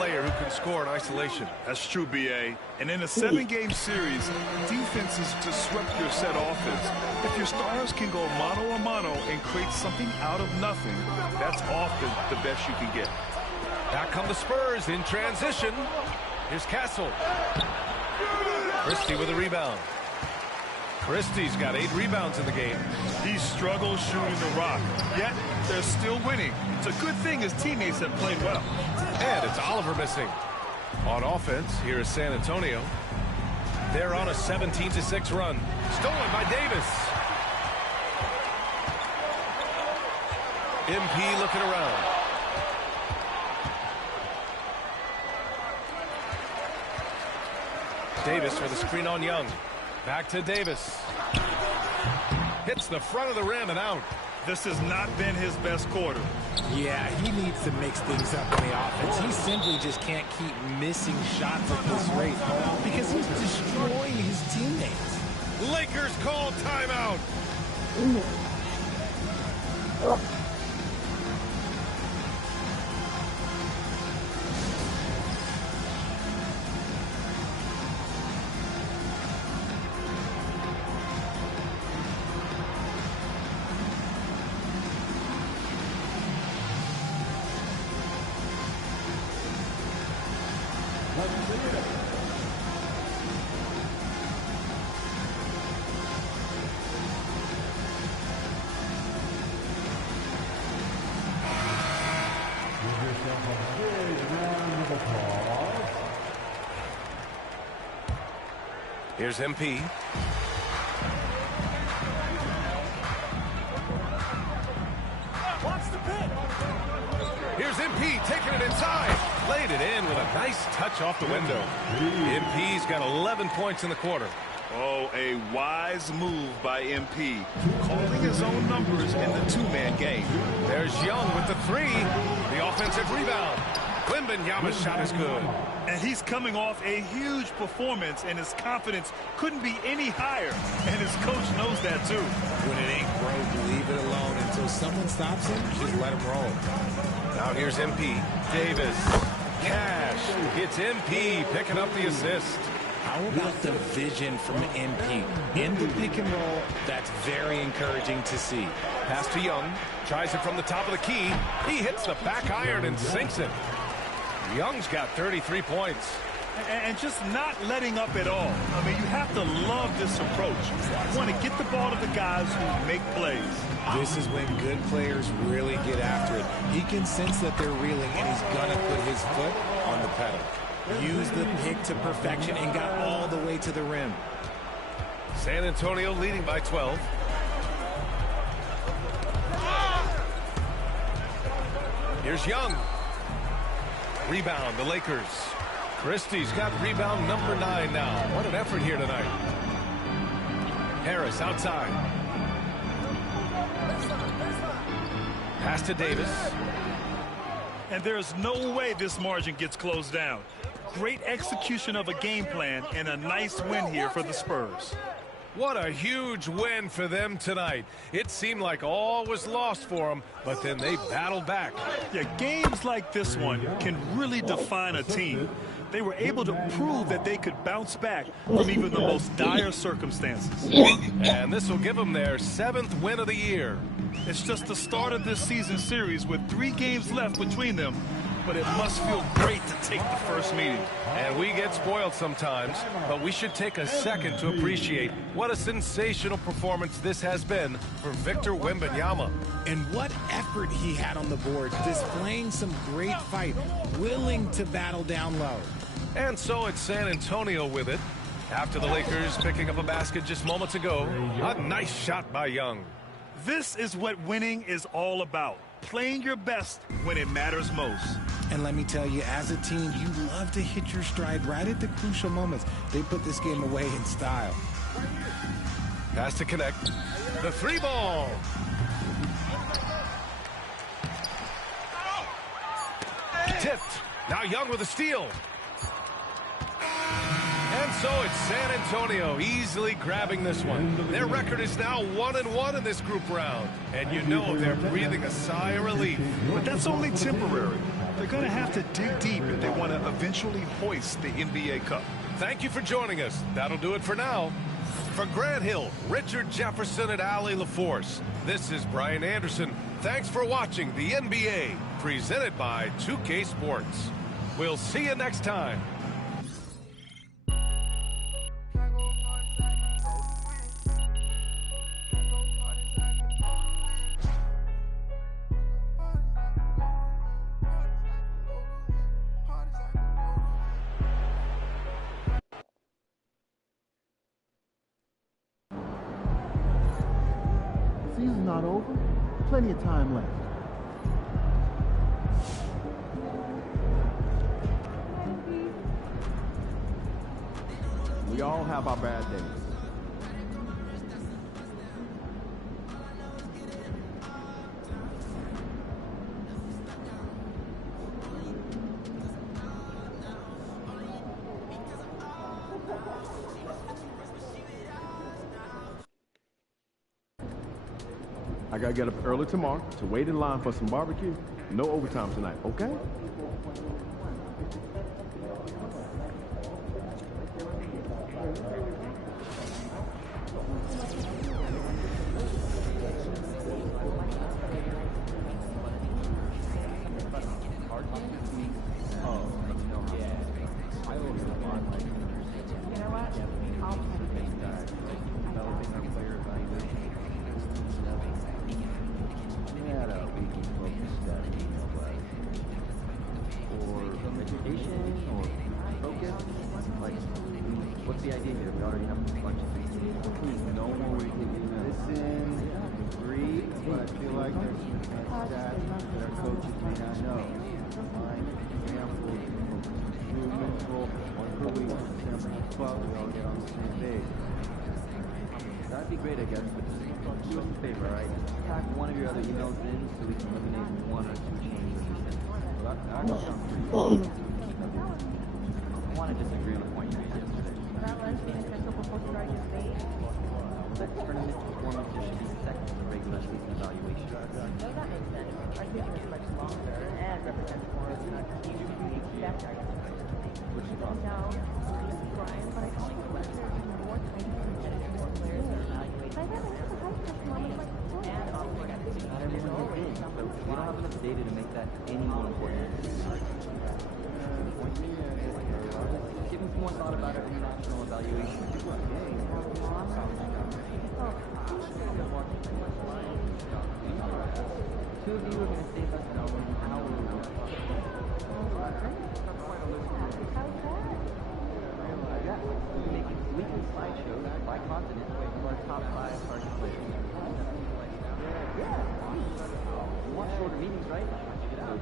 player who can score in isolation. That's true, B.A. And in a 7-game series, defense is disrupt your set offense. If your stars can go mano-a-mano and create something out of nothing, that's often the best you can get. Back come the Spurs in transition. Here's Castle. Christie with a rebound. Christie's got 8 rebounds in the game. He struggles shooting the rock, yet they're still winning. It's a good thing his teammates have played well. And it's Oliver missing. On offense, here is San Antonio. They're on a 17-6 run. Stolen by Davis. MP looking around. Davis with a screen on Young. Back to Davis. Hits the front of the rim and out. This has not been his best quarter. Yeah, he needs to mix things up in the offense. He simply just can't keep missing shots at this rate because he's destroying his teammates. Lakers call timeout. Here's MP. Here's MP taking it inside. Laid it in with a nice touch off the window. MP's got 11 points in the quarter. Oh, a wise move by MP. Calling his own numbers in the 2-man game. There's Young with the 3. The offensive rebound. Wembanyama's shot is good. And he's coming off a huge performance, and his confidence couldn't be any higher. And his coach knows that, too. When it ain't broke, leave it alone until someone stops him. Just let him roll. Now here's MP. Davis. Cash. It's MP picking up the assist. How about the vision from MP? In the pick and roll, that's very encouraging to see. Pass to Young. Tries it from the top of the key. He hits the back iron and sinks it. Young's got 33 points. And just not letting up at all. I mean, you have to love this approach. You want to get the ball to the guys who make plays. This is when good players really get after it. He can sense that they're reeling, and he's going to put his foot on the pedal. Used the pick to perfection and got all the way to the rim. San Antonio leading by 12. Here's Young. Rebound, the Lakers. Christie's got rebound number 9 now. What an effort here tonight. Harris outside. Pass to Davis. And there's no way this margin gets closed down. Great execution of a game plan and a nice win here for the Spurs. What a huge win for them tonight. It seemed like all was lost for them, but then they battled back. Yeah, games like this one can really define a team. They were able to prove that they could bounce back from even the most dire circumstances. And this will give them their 7th win of the year. It's just the start of this season series with 3 games left between them, but it must feel great to take the first meeting. And we get spoiled sometimes, but we should take a second to appreciate what a sensational performance this has been for Victor Wembanyama. And what effort he had on the board, displaying some great fight, willing to battle down low. And so it's San Antonio with it. After the Lakers picking up a basket just moments ago, a nice shot by Young. This is what winning is all about. Playing your best when it matters most. And let me tell you, as a team, you love to hit your stride right at the crucial moments. They put this game away in style. Pass to connect. The 3 ball. Tipped. Now Young with a steal. And so it's San Antonio easily grabbing this one. Their record is now 1-1 in this group round. And you know they're breathing a sigh of relief. But that's only temporary. They're going to have to dig deep if they want to eventually hoist the NBA Cup. Thank you for joining us. That'll do it for now. For Grant Hill, Richard Jefferson, and Allie LaForce, this is Brian Anderson. Thanks for watching the NBA, presented by 2K Sports. We'll see you next time. Season's not over. Plenty of time left. We all have our bad days. I gotta get up early tomorrow to wait in line for some barbecue. No overtime tonight, okay? What's the idea here? We already have a bunch of things. No more we can listen, agree, but I feel like there's some stats that our coaches may not know. Find examples of movements, one per week, December 12th, we all get on the same page. That'd be great, I guess, but just do us a favor, all right? Just tack one of your other emails in so we can eliminate one or two changes. Well, that sounds pretty good. I want to disagree on a point you made yesterday. That tournament performance should be second to the regular season evaluation. No, that makes sense. Our season is much longer and represents more of the unique factor. Which is awesome. Now, Brian, but I think there's more time to competitive more players are evaluated. By then, it's a high pressure moment like before. And also, Not everyone gets in, so we don't have enough data to make that any more important. Give me some more thought about our international evaluation. Two of you are going to save us an hour. Yeah, we're making weekly slideshows by continent of our top 5 target players. Yeah. You want shorter meetings, right? Check it out.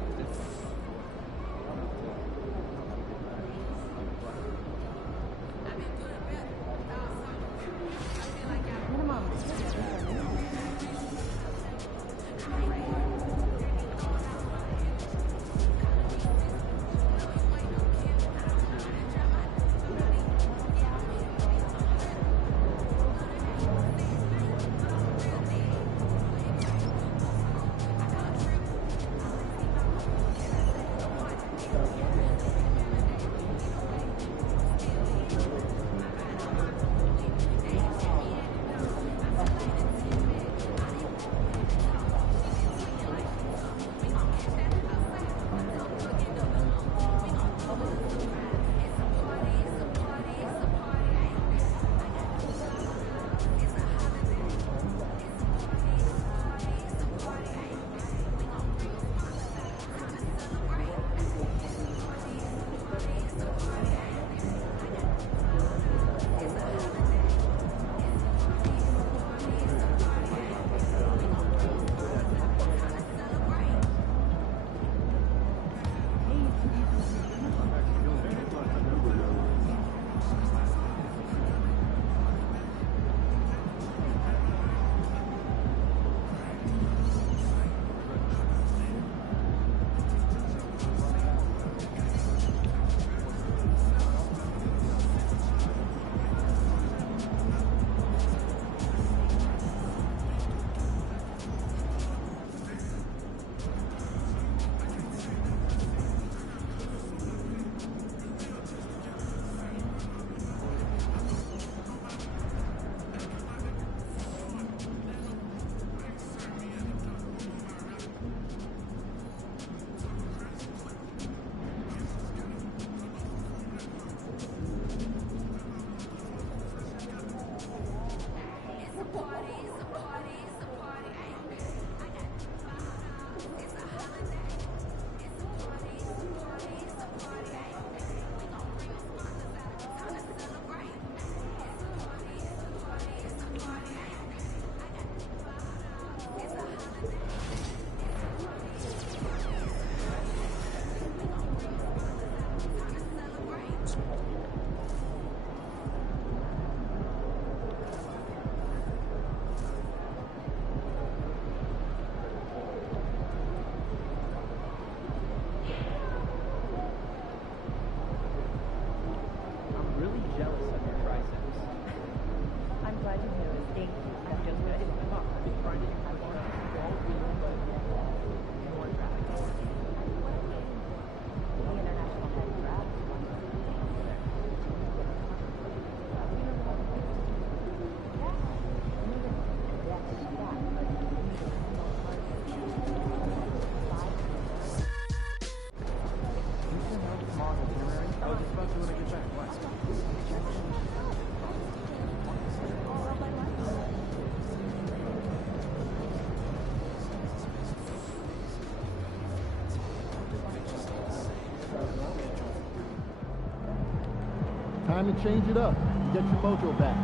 Time to change it up. Get your mojo back.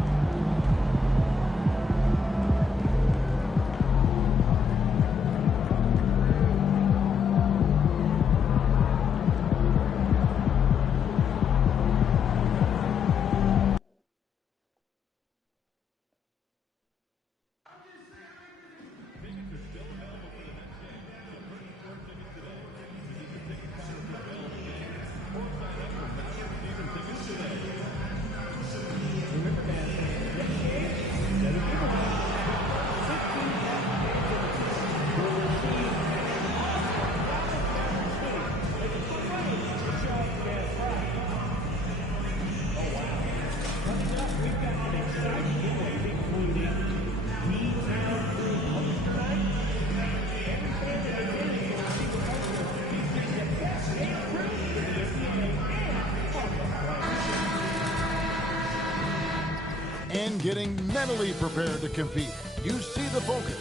And getting mentally prepared to compete. You see the focus.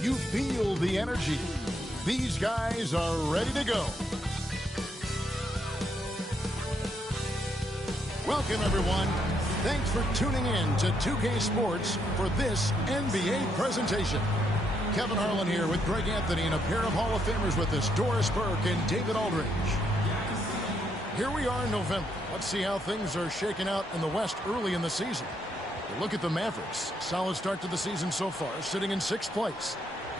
You feel the energy. These guys are ready to go. Welcome, everyone. Thanks for tuning in to 2K Sports for this NBA presentation. Kevin Harlan here with Greg Anthony and a pair of Hall of Famers with us, Doris Burke and David Aldridge. Here we are in November. Let's see how things are shaking out in the West early in the season. Look at the Mavericks. Solid start to the season so far, sitting in 6th place.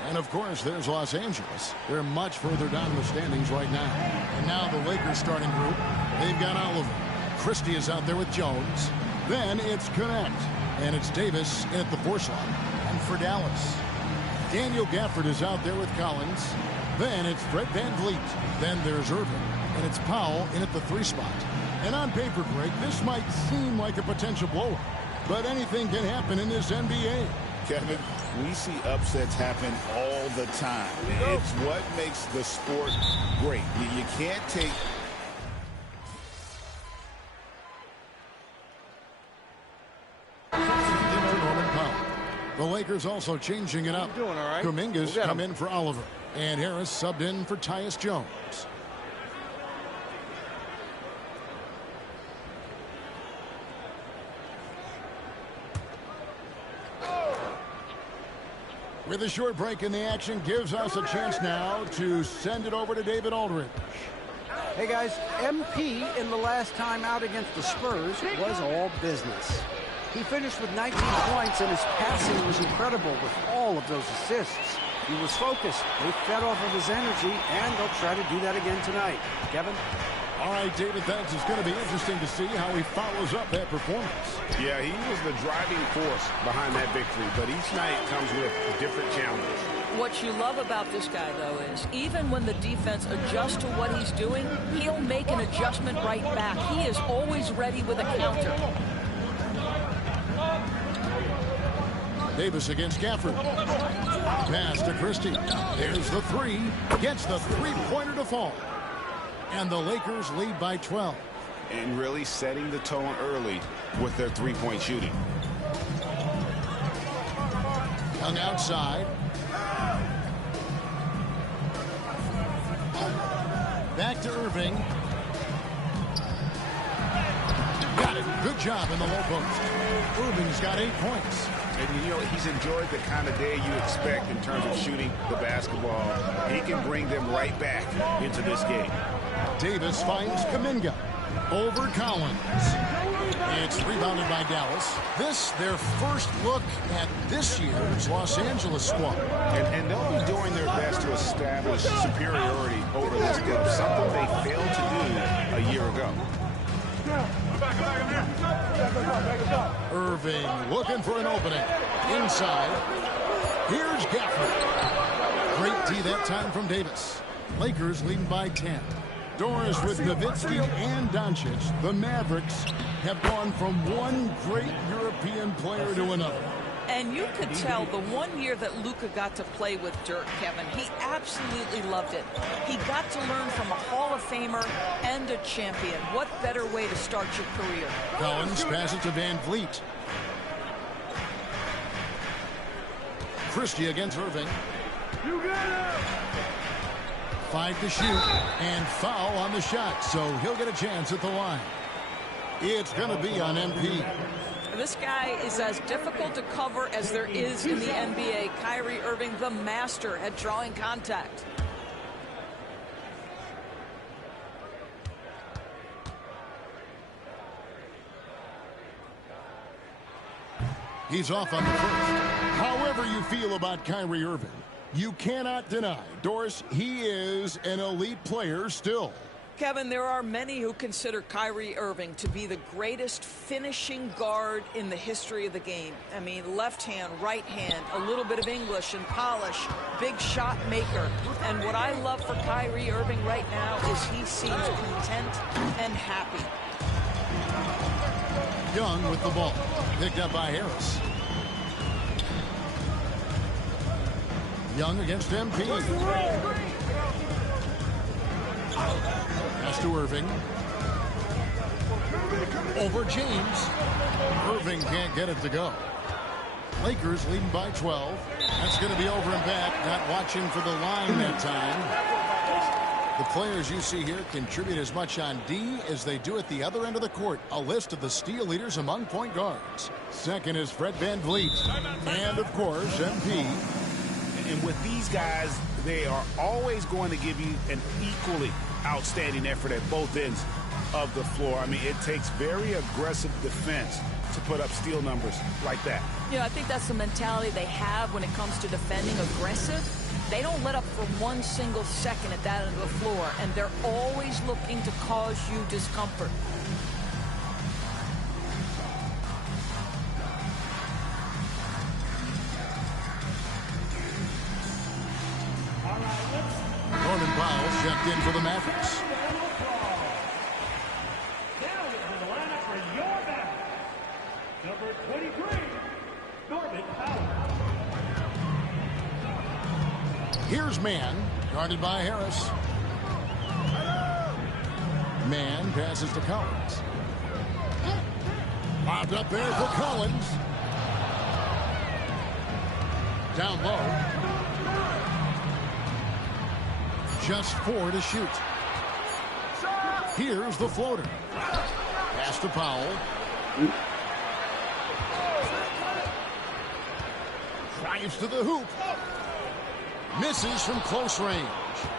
And, of course, there's Los Angeles. They're much further down the standings right now. And now the Lakers starting group. They've got Oliver. Christie is out there with Jones. Then it's Connect. And it's Davis in at the 4 slot. And for Dallas, Daniel Gafford is out there with Collins. Then it's Fred VanVleet. Then there's Irving. And it's Powell in at the 3 spot. And on paper, Greg, this might seem like a potential blowout. But anything can happen in this NBA. Kevin, we see upsets happen all the time. It's what makes the sport great. You can't take... Norman Powell. The Lakers also changing it up. Doing all right. Kuminga's come in for Oliver. And Harris subbed in for Tyus Jones. With a short break in the action, gives us a chance now to send it over to David Aldridge. Hey guys, MP in the last time out against the Spurs was all business. He finished with 19 points and his passing was incredible with all of those assists. He was focused. They fed off of his energy and they'll try to do that again tonight. Kevin? All right, David, thanks. It's going to be interesting to see how he follows up that performance. Yeah, he was the driving force behind that victory, but each night comes with different challenges. What you love about this guy, though, is even when the defense adjusts to what he's doing, he'll make an adjustment right back. He is always ready with a counter. Davis against Gafford. Pass to Christie. There's the 3. Gets the three-pointer to fall. And the Lakers lead by 12. And really setting the tone early with their three-point shooting. Young outside. Back to Irving. Got it. Good job in the low post. Irving's got 8 points. And, you know, he's enjoyed the kind of day you expect in terms of shooting the basketball. He can bring them right back into this game. Davis finds Kuminga. Over Collins. It's rebounded by Dallas. This, their first look at this year's Los Angeles squad. And they'll be doing their best to establish superiority over this club, something they failed to do a year ago. Irving looking for an opening. Inside. Here's Gafford. Great D that time from Davis. Lakers leading by 10. Doris with Nowitzki and Doncic. The Mavericks have gone from one great European player to another. And you could tell the one year that Luka got to play with Dirk, Kevin, he absolutely loved it. He got to learn from a Hall of Famer and a champion. What better way to start your career? Collins passes to VanVleet. Christie against Irving. You got it! 5 to shoot, and foul on the shot, so he'll get a chance at the line. It's going to be on MP. This guy is as difficult to cover as there is in the NBA. Kyrie Irving, the master at drawing contact. He's off on the first. However you feel about Kyrie Irving, you cannot deny, Doris, he is an elite player still. Kevin, there are many who consider Kyrie Irving to be the greatest finishing guard in the history of the game. I mean, left hand, right hand, a little bit of English and polish, big shot maker. And what I love for Kyrie Irving right now is he seems content and happy. Young with the ball, picked up by Harris. Young against MP. Pass to Irving. Over James. Irving can't get it to go. Lakers leading by 12. That's going to be over and back. Not watching for the line that time. The players you see here contribute as much on D as they do at the other end of the court. A list of the steal leaders among point guards. Second is Fred VanVleet. And, of course, MP. And with these guys, they are always going to give you an equally outstanding effort at both ends of the floor. I mean, it takes very aggressive defense to put up steal numbers like that. Yeah, I think that's the mentality they have when it comes to defending aggressive. They don't let up for one single second at that end of the floor, and they're always looking to cause you discomfort. Norman Powell checked in for the Mavericks. Number 23, Norman Powell. Here's Mann, guarded by Harris. Mann passes to Collins. Lobbed up there for Collins. Down low. Just 4 to shoot. Here's the floater. Pass to Powell. Drives to the hoop. Misses from close range.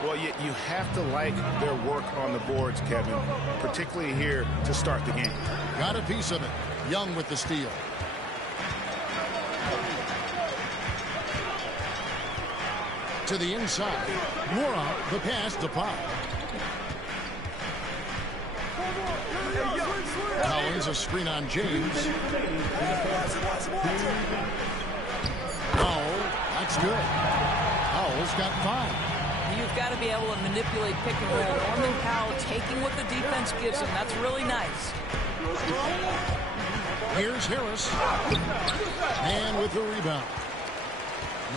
Well, you have to like their work on the boards, Kevin, particularly here to start the game. Got a piece of it. Young with the steal. To the inside. Moore, the pass to Powell. Collins, a screen on James. Powell, that's good. Powell's got 5. You've got to be able to manipulate pick and roll. Norman Powell taking what the defense gives him. That's really nice. Here's Harris. And with the rebound.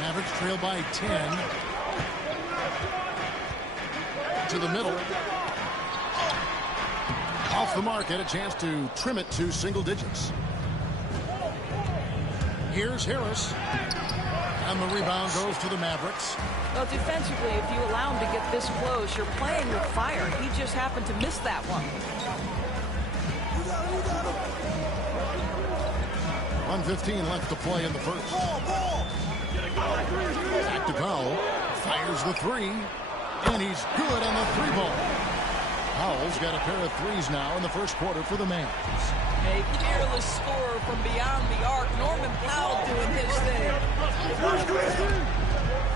Mavericks trail by 10. To the middle. Off the mark, had a chance to trim it to single digits. Here's Harris. And the rebound goes to the Mavericks. Well, defensively, if you allow him to get this close, you're playing with fire. He just happened to miss that one. 1:15 left to play in the first. Back to Powell. Fires the 3. And he's good on the 3-ball. Powell's got a pair of 3s now in the first quarter for the Mavs. A fearless scorer from beyond the arc. Norman Powell doing his thing.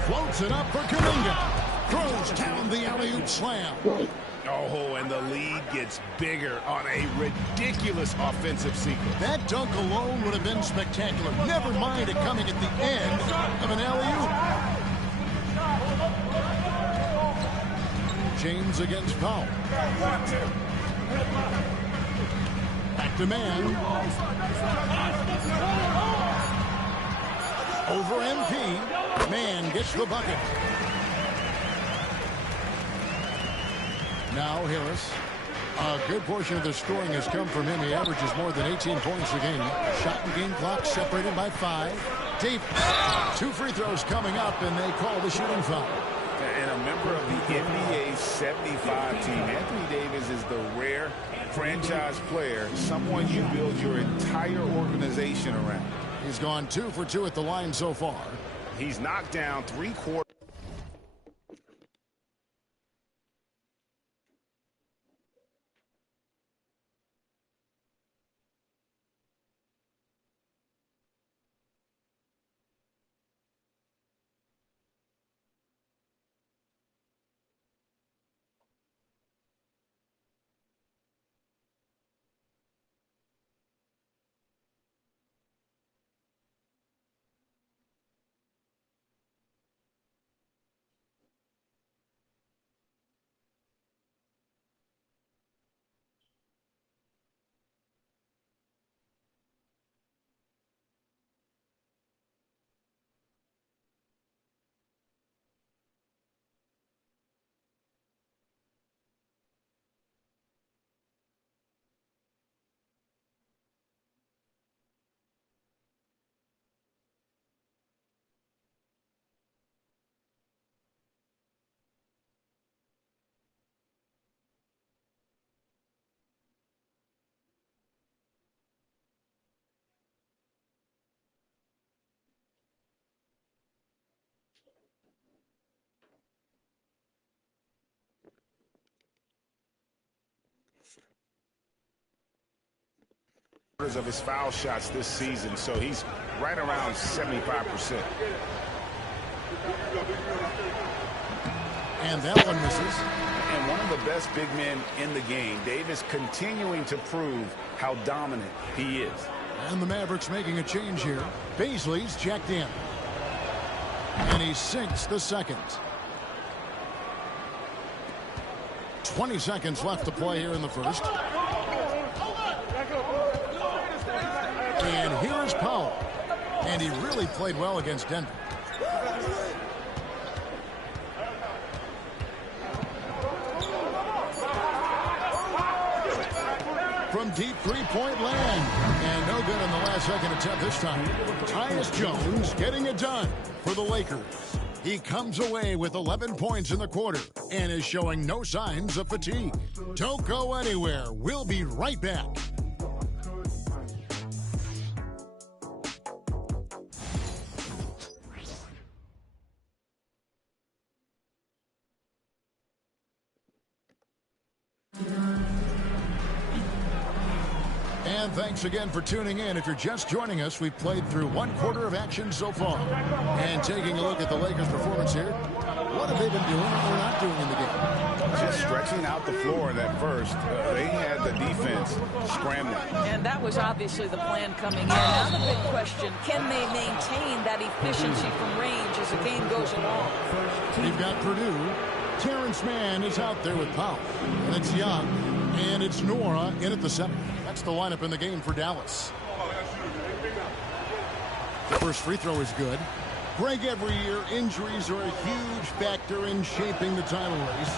Floats it up for Kuminga. Throws down the alley-oop slam. Oh, and the lead gets bigger on a ridiculous offensive sequence. That dunk alone would have been spectacular. Never mind it coming at the end of an alley-oop. James against Powell. Back to Mann. Over MP. Mann gets the bucket. Now Harris. A good portion of the scoring has come from him. He averages more than 18 points a game. Shot and game clock separated by 5. Davis. 2 free throws coming up, and they call the shooting foul. And a member of the NBA 75 team. Anthony Davis is the rare franchise player, someone you build your entire organization around. He's gone 2 for 2 at the line so far. He's knocked down 3/4. Of his foul shots this season, so he's right around 75%. And that one misses. And one of the best big men in the game. Davis continuing to prove how dominant he is. And the Mavericks making a change here. Beasley's checked in. And he sinks the second. 20 seconds left to play here in the first. And here is Powell. And he really played well against Denver. From deep three-point land. And no good on the last second attempt this time. Tyus Jones getting it done for the Lakers. He comes away with 11 points in the quarter and is showing no signs of fatigue. Don't go anywhere. We'll be right back. And thanks again for tuning in. If you're just joining us, we've played through 1 quarter of action so far. And taking a look at the Lakers' performance here, what have they been doing or not doing in the game? Just stretching out the floor in that first. They had the defense scrambling. And that was obviously the plan coming in. Now the big question, can they maintain that efficiency from range as the game goes along? We've got Purdue. Terrence Mann is out there with Powell. And it's Young. And it's Nora in at the 7. That's the lineup in the game for Dallas. The first free throw is good. Greg, every year, injuries are a huge factor in shaping the title race.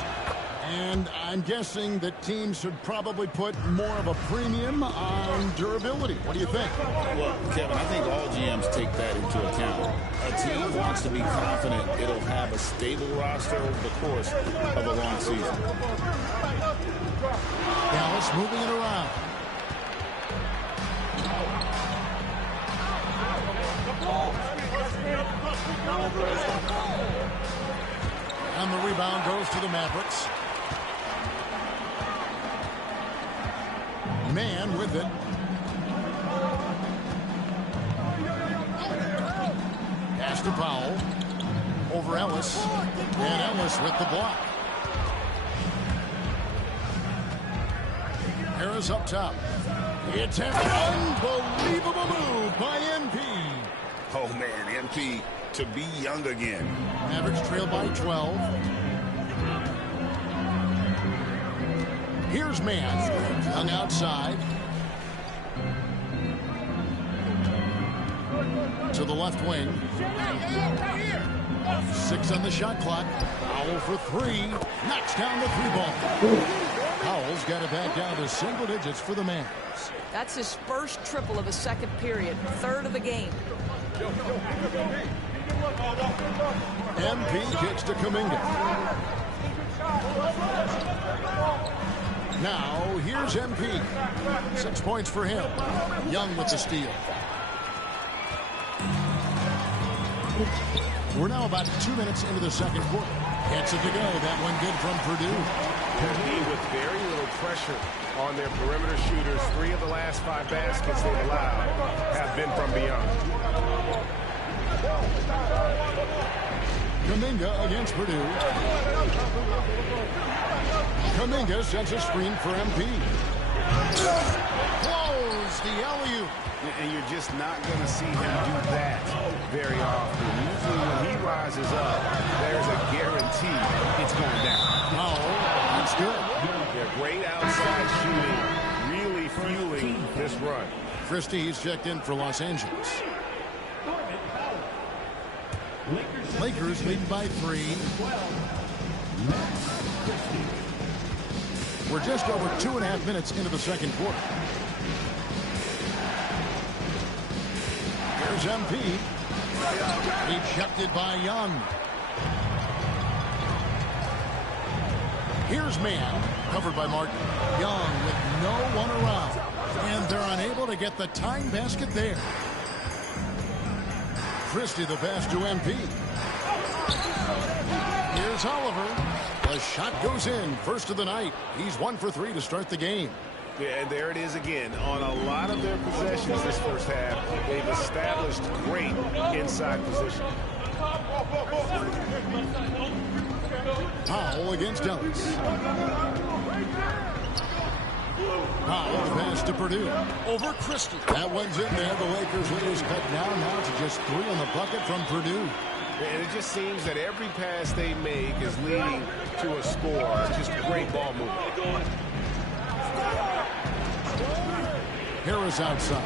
And I'm guessing that teams should probably put more of a premium on durability. What do you think? Well, Kevin, I think all GMs take that into account. A team wants to be confident it'll have a stable roster over the course of a long season. Dallas moving it around. And the rebound goes to the Mavericks. Man with it. Pass to Powell. Over Ellis. And Ellis with the block. Harris up top. It's an unbelievable move by MP. Oh, man, MP to be young again. Mavericks trail by 12. Here's Mann. Hung outside. To the left wing. 6 on the shot clock. Powell for 3. Knocks down the 3-ball. Powell's got it back down to single digits for the Mavs. That's his first triple of a second period. 3rd of the game. MP kicks to Kuminga. Now, here's MP. 6 points for him. Young with the steal. We're now about 2 minutes into the second quarter. Gets it to go. That one good from Purdue. With very little pressure on their perimeter shooters. 3 of the last 5 baskets they've allowed have been from beyond. Kuminga against Purdue. Kuminga sets a screen for MP. Blows the alley-oop. And you're just not going to see him do that very often. Usually when he rises up, there's a guarantee it's going down. Oh, that's good. Yeah, great outside shooting, really fueling this run. Christie's checked in for Los Angeles. Lakers lead by 3. We're just over 2.5 minutes into the second quarter. Here's MP. Ejected by Young. Here's Man, covered by Martin. Young with no one around. And they're unable to get the tying basket there. Christie the pass to MP. Here's Oliver. The shot goes in. First of the night. He's 1 for 3 to start the game. Yeah, and there it is again. On a lot of their possessions this first half, they've established great inside position. Powell against Ellis. Powell pass to Purdue. Over Christie. That one's in there. The Lakers lead is cut down now to just 3 on the bucket from Purdue. And it just seems that every pass they make is leading to a score. Just great ball movement. Harris outside.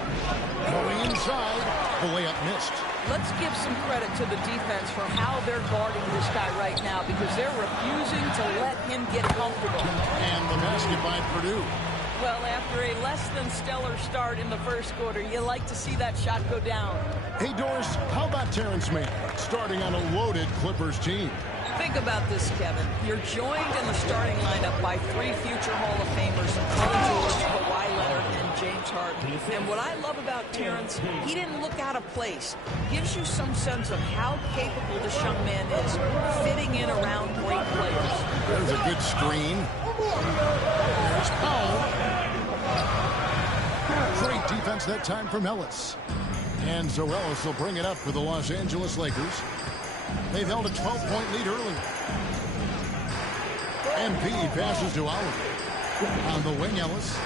Going inside. The layup missed. Let's give some credit to the defense for how they're guarding this guy right now because they're refusing to let him get comfortable. And the basket by Purdue. Well, after a less than stellar start in the first quarter, you like to see that shot go down. Hey, Doris, how about Terrence Mann starting on a loaded Clippers team? Think about this, Kevin. You're joined in the starting lineup by 3 future Hall of Famers, Paul George, Kawhi Leonard, and James Harden. And what I love about Terrence, he didn't look out of place. Gives you some sense of how capable this young man is fitting in around great players. There's a good screen. There's Powell. Great defense that time from Ellis. And so Ellis will bring it up for the Los Angeles Lakers. They've held a 12-point lead early. MP passes to Oliver. On the wing, Ellis.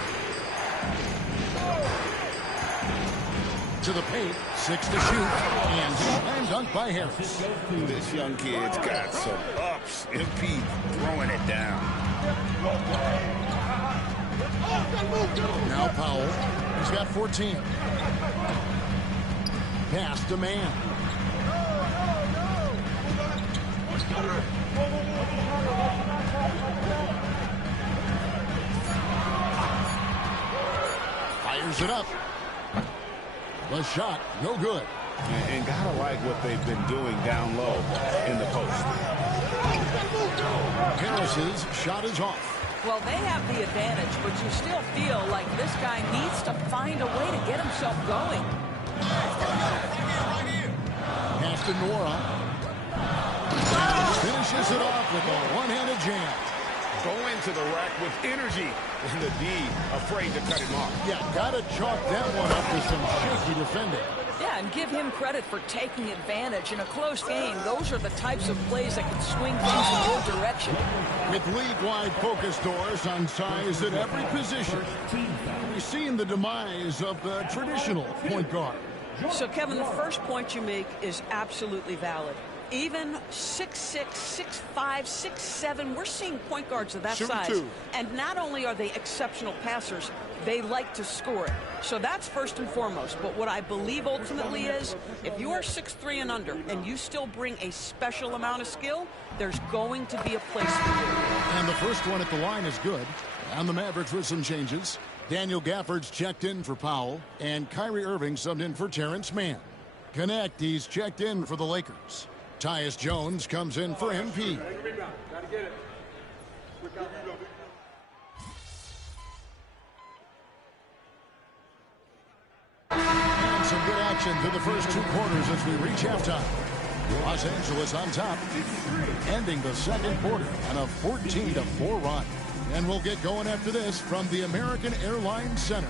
To the paint. 6 to shoot. And slam dunk by Harris. This young kid's got some ups. MP throwing it down. Now Powell. He's got 14. Pass to Man. Fires it up. The shot, no good. And gotta like what they've been doing down low in the post. Harris's shot is off. Well, they have the advantage, but you still feel like this guy needs to find a way to get himself going. Pass to Nora. Finishes it off with a one-handed jam. Going to the rack with energy. And the D afraid to cut him off. Yeah, gotta chalk that one up to some shaky defending. Yeah, and give him credit for taking advantage. In a close game, those are the types of plays that can swing things in your direction. With league-wide focus, Doris, on size at every position, we've seen the demise of the traditional point guard. So, Kevin, the first point you make is absolutely valid. Even 6'6", 6'5", 6'7", we're seeing point guards of that size. And not only are they exceptional passers, they like to score it. So that's first and foremost. But what I believe ultimately is, if you are 6'3" and under, and you still bring a special amount of skill, there's going to be a place for you. And the first one at the line is good. And the Mavericks with some changes. Daniel Gafford's checked in for Powell, and Kyrie Irving subbed in for Terrence Mann. Connect, he's checked in for the Lakers. Tyus Jones comes in for MP. And some good action through the first 2 quarters as we reach halftime. Los Angeles on top, ending the second quarter on a 14-4 run. And we'll get going after this from the American Airlines Center.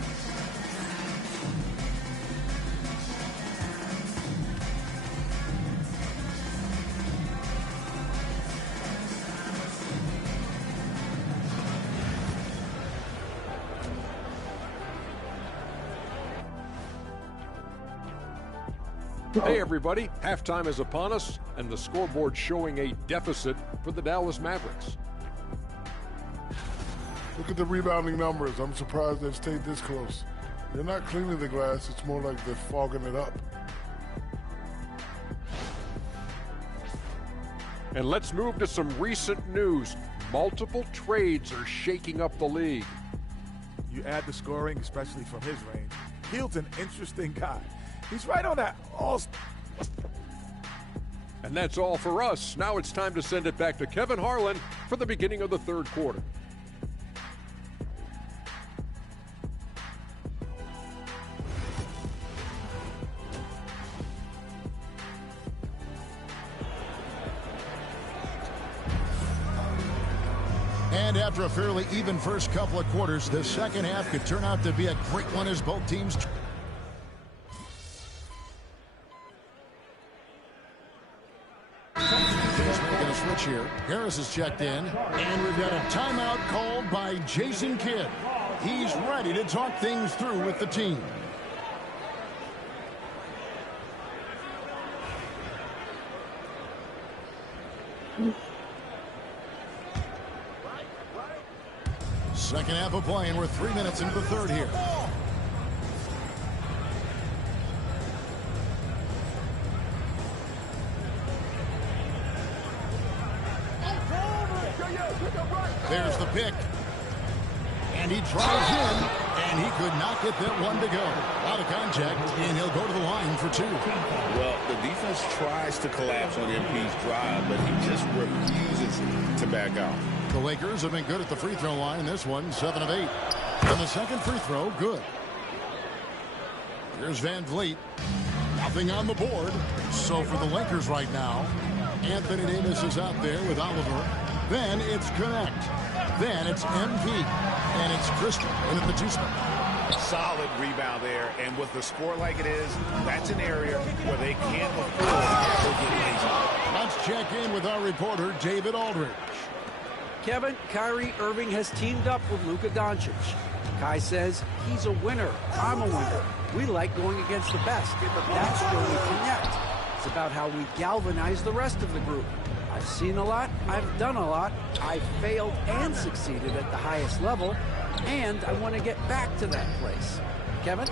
Hey everybody, halftime is upon us and the scoreboard showing a deficit for the Dallas Mavericks. Look at the rebounding numbers. I'm surprised they've stayed this close. They're not cleaning the glass, it's more like they're fogging it up. And let's move to some recent news. Multiple trades are shaking up the league. You add the scoring, especially from his range. Hield's an interesting guy. He's right on that all. And that's all for us. Now it's time to send it back to Kevin Harlan for the beginning of the third quarter. And after a fairly even first couple of quarters, the second half could turn out to be a great one as both teams. Making a switch here. Harris is checked in, and we've got a timeout called by Jason Kidd. He's ready to talk things through with the team. Second half of play, and we're 3 minutes into the third here. There's the pick. And he drives in, and he could not get that one to go. Out of contact, and he'll go to the line for 2. Well, the defense tries to collapse on MP's drive, but he just refuses to back out. The Lakers have been good at the free throw line. This one, 7 of 8. And the second free throw, good. Here's Van Vliet. Nothing on the board. So for the Lakers right now, Anthony Davis is out there with Oliver. Then it's Connect. Then it's MP. And it's Christian in at the 2 spot. Solid rebound there. And with the score like it is, that's an area where they can't afford to get lazy. Let's check in with our reporter, David Aldridge. Kevin, Kyrie Irving has teamed up with Luka Doncic. Kai says he's a winner. I'm a winner. We like going against the best, but that's where we connect. It's about how we galvanize the rest of the group. I've seen a lot. I've done a lot. I've failed and succeeded at the highest level, and I want to get back to that place. Kevin?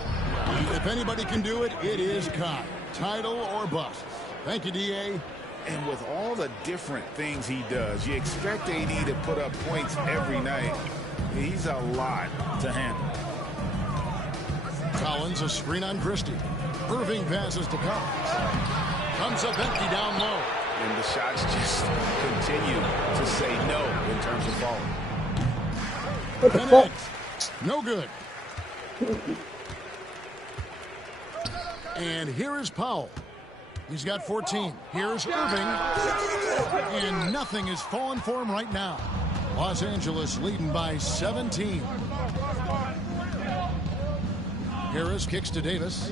If anybody can do it, it is Kai. Title or bust. Thank you, D.A. And with all the different things he does, you expect AD to put up points every night. He's a lot to handle. Collins, a screen on Christie. Irving passes to Collins. Comes up empty down low. And the shots just continue to say no in terms of falling. Connect. No good. And here is Powell. He's got 14. Here's Irving. And nothing is falling for him right now. Los Angeles leading by 17. Harris kicks to Davis.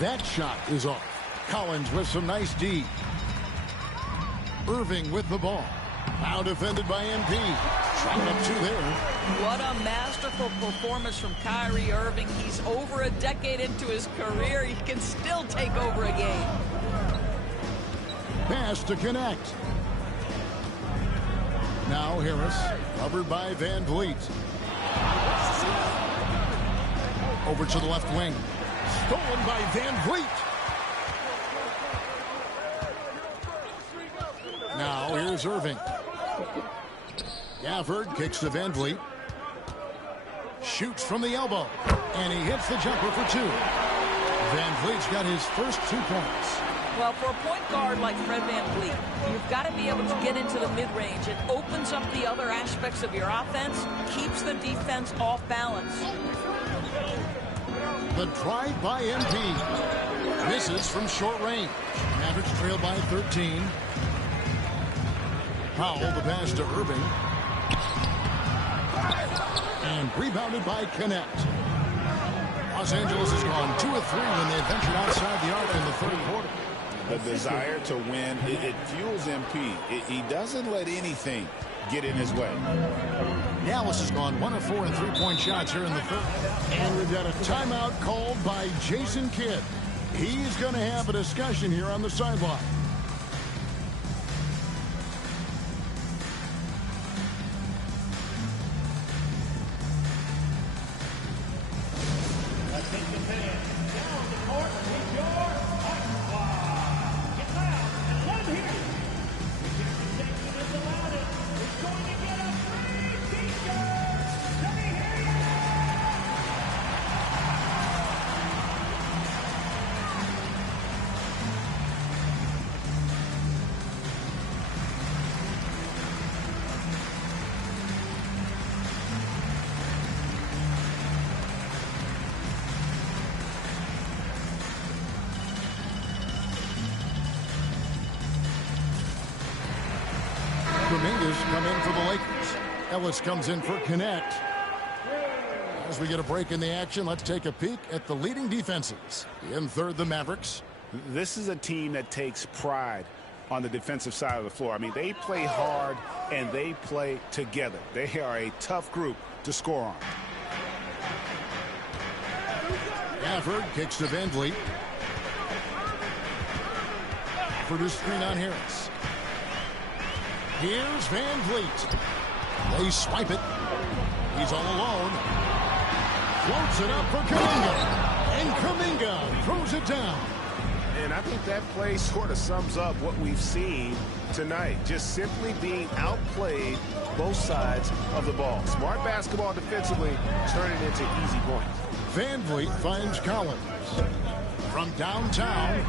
That shot is off. Collins with some nice D. Irving with the ball. Now defended by MP. Shot up 2 there. What a masterful performance from Kyrie Irving. He's over a decade into his career. He can still take over a game. Pass to Connect. Now Harris, covered by Van Vliet. Over to the left wing. Stolen by Van Vliet. Now here's Irving. Gafford kicks to Van Vliet. Shoots from the elbow. And he hits the jumper for 2. Van Vliet's got his first 2 points. Well, for a point guard like Fred VanVleet, you've got to be able to get into the mid-range. It opens up the other aspects of your offense, keeps the defense off balance. The drive by MP. Misses from short range. Mavericks trail by 13. Powell, the pass to Irving. And rebounded by Connect. Los Angeles has gone 2 of 3 when they ventured outside the arc in the third quarter. The desire to win, it fuels MP. He doesn't let anything get in his way. Dallas has gone 1 of 4 in 3-point shots here in the third. And we've got a timeout called by Jason Kidd. He's going to have a discussion here on the sideline. Dominguez come in for the Lakers. Ellis comes in for Connect. As we get a break in the action, let's take a peek at the leading defenses. In third, the Mavericks. This is a team that takes pride on the defensive side of the floor. I mean, they play hard and they play together. They are a tough group to score on. Gafford kicks to Van Vliet. For the screen on Harris. Here's Van Vliet. They swipe it. He's all alone. Floats it up for Kuminga. And Kuminga throws it down. And I think that play sort of sums up what we've seen tonight. Just simply being outplayed both sides of the ball. Smart basketball defensively, turning into easy points. Van Vliet finds Collins. From downtown,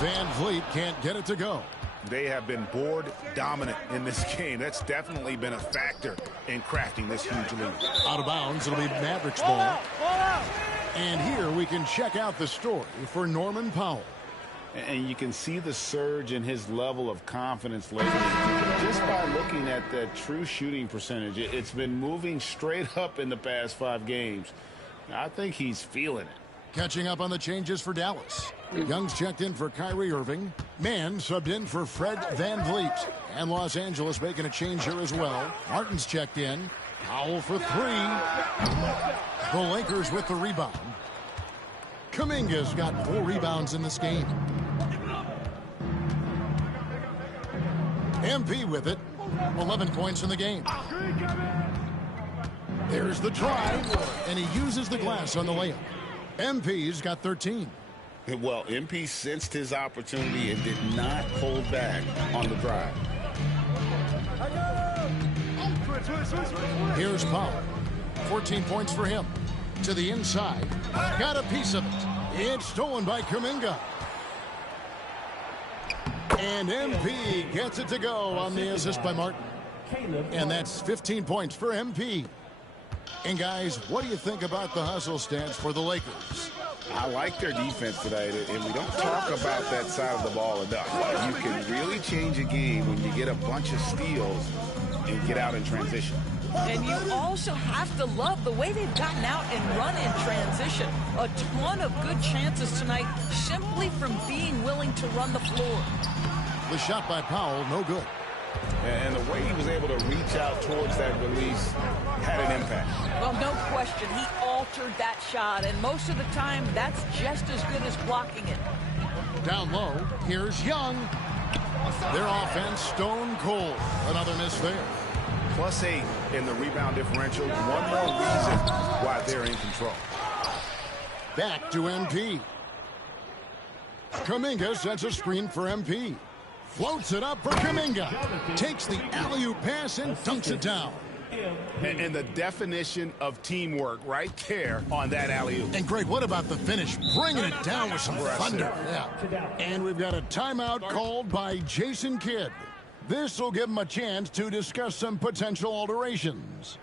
Van Vliet can't get it to go. They have been board dominant in this game. That's definitely been a factor in crafting this huge lead. Out of bounds, it'll be Mavericks ball. And here we can check out the story for Norman Powell. And you can see the surge in his level of confidence lately. Just by looking at that true shooting percentage, it's been moving straight up in the past 5 games. I think he's feeling it. Catching up on the changes for Dallas. Young's checked in for Kyrie Irving. Mann subbed in for Fred VanVleet. And Los Angeles making a change here as well. Martin's checked in. Powell for 3. The Lakers with the rebound. Kuminga's got 4 rebounds in this game. MP with it. 11 points in the game. There's the drive. And he uses the glass on the layup. MP's got 13. Well, MP sensed his opportunity and did not hold back on the drive. Here's Powell. 14 points for him. To the inside. Got a piece of it. It's stolen by Kuminga. And MP gets it to go on the assist by Martin. And that's 15 points for MP. And guys, what do you think about the hustle stance for the Lakers? I like their defense tonight, and we don't talk about that side of the ball enough. You can really change a game when you get a bunch of steals and get out in transition. And you also have to love the way they've gotten out and run in transition. A ton of good chances tonight simply from being willing to run the floor. The shot by Powell, no good. And the way he was able to reach out towards that release had an impact. Well, no question. He altered that shot, and most of the time, that's just as good as blocking it. Down low, here's Young. Their offense stone cold. Another miss there. +8 in the rebound differential. One more reason why they're in control. Back to MP. Kuminga sets a screen for MP. Floats it up for Kuminga. Takes the alley-oop pass and dunks it down. And the definition of teamwork right there on that alley-oop. And Greg, what about the finish? Bringing it down with some thunder. Yeah. And we've got a timeout called by Jason Kidd. This will give him a chance to discuss some potential alterations.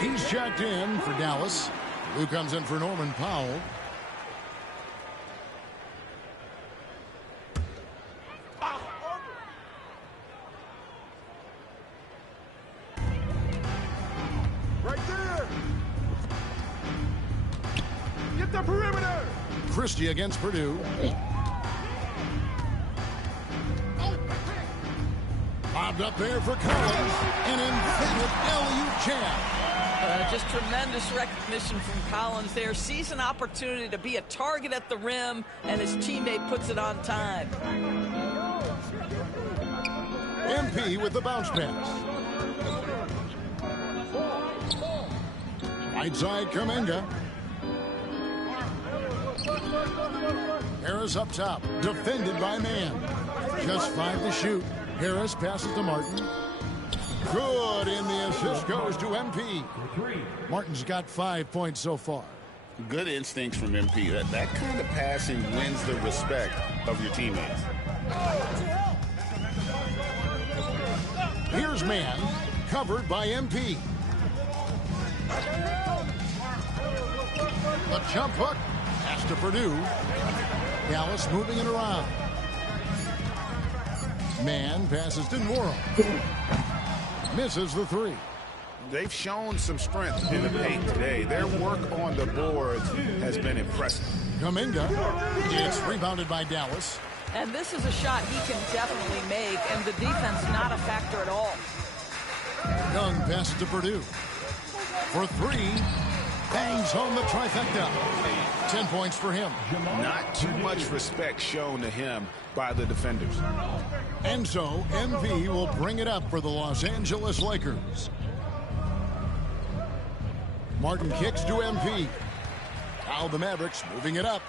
He's checked in for Dallas. Who comes in for Norman Powell? Right there. Get the perimeter. Christie against Purdue. Bobbed up there for Collins. An emphatic alley-oop jam. Just tremendous recognition from Collins there. Sees an opportunity to be a target at the rim, and his teammate puts it on time. MP with the bounce pass. Right side, Kuminga. Harris up top, defended by Man. Just 5 to shoot. Harris passes to Martin. Good, and the assist goes to MP. Martin's got 5 points so far. Good instincts from MP. That kind of passing wins the respect of your teammates. Here's Man, covered by MP. The jump hook, pass to Purdue. Dallas moving it around. Man passes to Nora. Misses the 3. They've shown some strength in the paint today. Their work on the boards has been impressive. Kuminga. It's rebounded by Dallas. And this is a shot he can definitely make, and the defense not a factor at all. Young passes to Purdue. For 3. Bangs home the trifecta. 10 points for him. Not too much respect shown to him by the defenders. And so, MP will bring it up for the Los Angeles Lakers. Martin kicks to MP. Now the Mavericks moving it up.